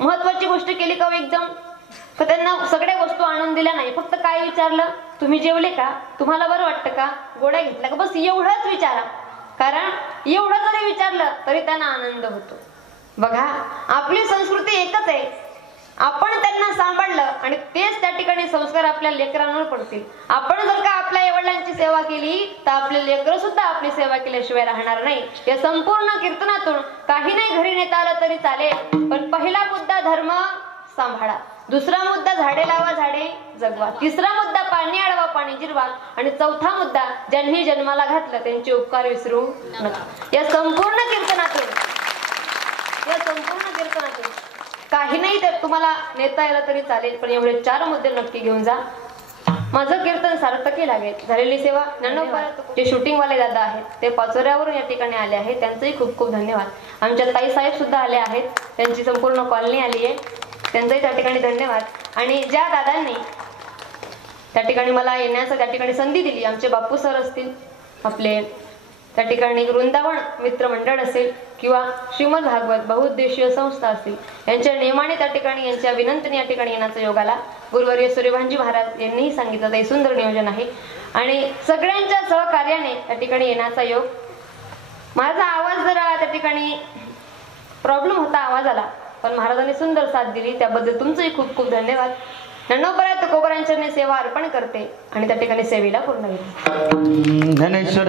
महत्वाची गोष्ट केली का एकदम, तर त्यांना सगळ्या वस्तू आणून दिल्या नाही, फक्त काय विचारलं, तुम्ही जेवले का? तुम्हाला बरं वाटतं का? गोळ्या घेतल्या का? बस एवढंच विचारा. कारण एवढं जरी विचारलं तरी त्यांना आनंद होतो. बघा, आपली संस्कृती एकच आहे. आपण त्यांना सांभाळलं आणि तेच त्या ठिकाणी संस्कार आपल्या लेकरांवर पडतील. आपण जर का आपल्या आईवडिलांची सेवा केली तर आपले लेकर सुद्धा आपली सेवा केल्याशिवाय राहणार नाही. या संपूर्ण कीर्तनातून काही नाही घरी नेता आलं तरी चालेल, पण पहिला मुद्दा धर्म सांभाळा, दुसरा मुद्दा झाडे लावा, झाडे जगवा, तिसरा मुद्दा पाणी अडवा, पाणी जिरवा, आणि चौथा मुद्दा ज्यांनी जन्माला घातलं त्यांचे उपकार विसरू नका. या संपूर्ण कीर्तनातून काही नाही तर तुम्हाला नेता आलं तरी चालेल, पण एवढे 4 मुद्दे नक्की घेऊन जा. माझं कीर्तन सार्थकी लागेल. झालेली सेवा. जे शूटिंग वाले दादा आहेत ते पाचोऱ्यावरून या ठिकाणी आले आहेत, त्यांचंही खूप खूप धन्यवाद. आमच्या ताई साहेब सुद्धा आले आहेत, त्यांची संपूर्ण कॉलनी आली आहे, त्यांचंही त्या ठिकाणी धन्यवाद. आणि ज्या दादांनी त्या ठिकाणी मला येण्याचं त्या ठिकाणी संधी दिली, आमचे बापू सर असतील, आपले त्या ठिकाणी वृंदावन मित्र मंडळ असेल किंवा श्रीमद भागवत बहुउद्देशीय संस्था असतील, यांच्या नियमाने त्या ठिकाणी यांच्या विनंतीने या ठिकाणी येण्याचा योग आला. गुरुवर्य सूर्यभानजी महाराज यांनीही सांगितलं ते सुंदर नियोजन आहे आणि सगळ्यांच्या सहकार्याने त्या ठिकाणी येण्याचा योग. माझा आवाज जरा त्या ठिकाणी प्रॉब्लेम होता आवाजाला, पण महाराजांनी सुंदर साथ दिली, त्याबद्दल तुमचंही खूप खूप धन्यवाद. नंदोपर्यंत कोबरांचरणे सेवा अर्पण करते आणि त्या ठिकाणी सेवेला पूर्ण घेते. धनेश्वर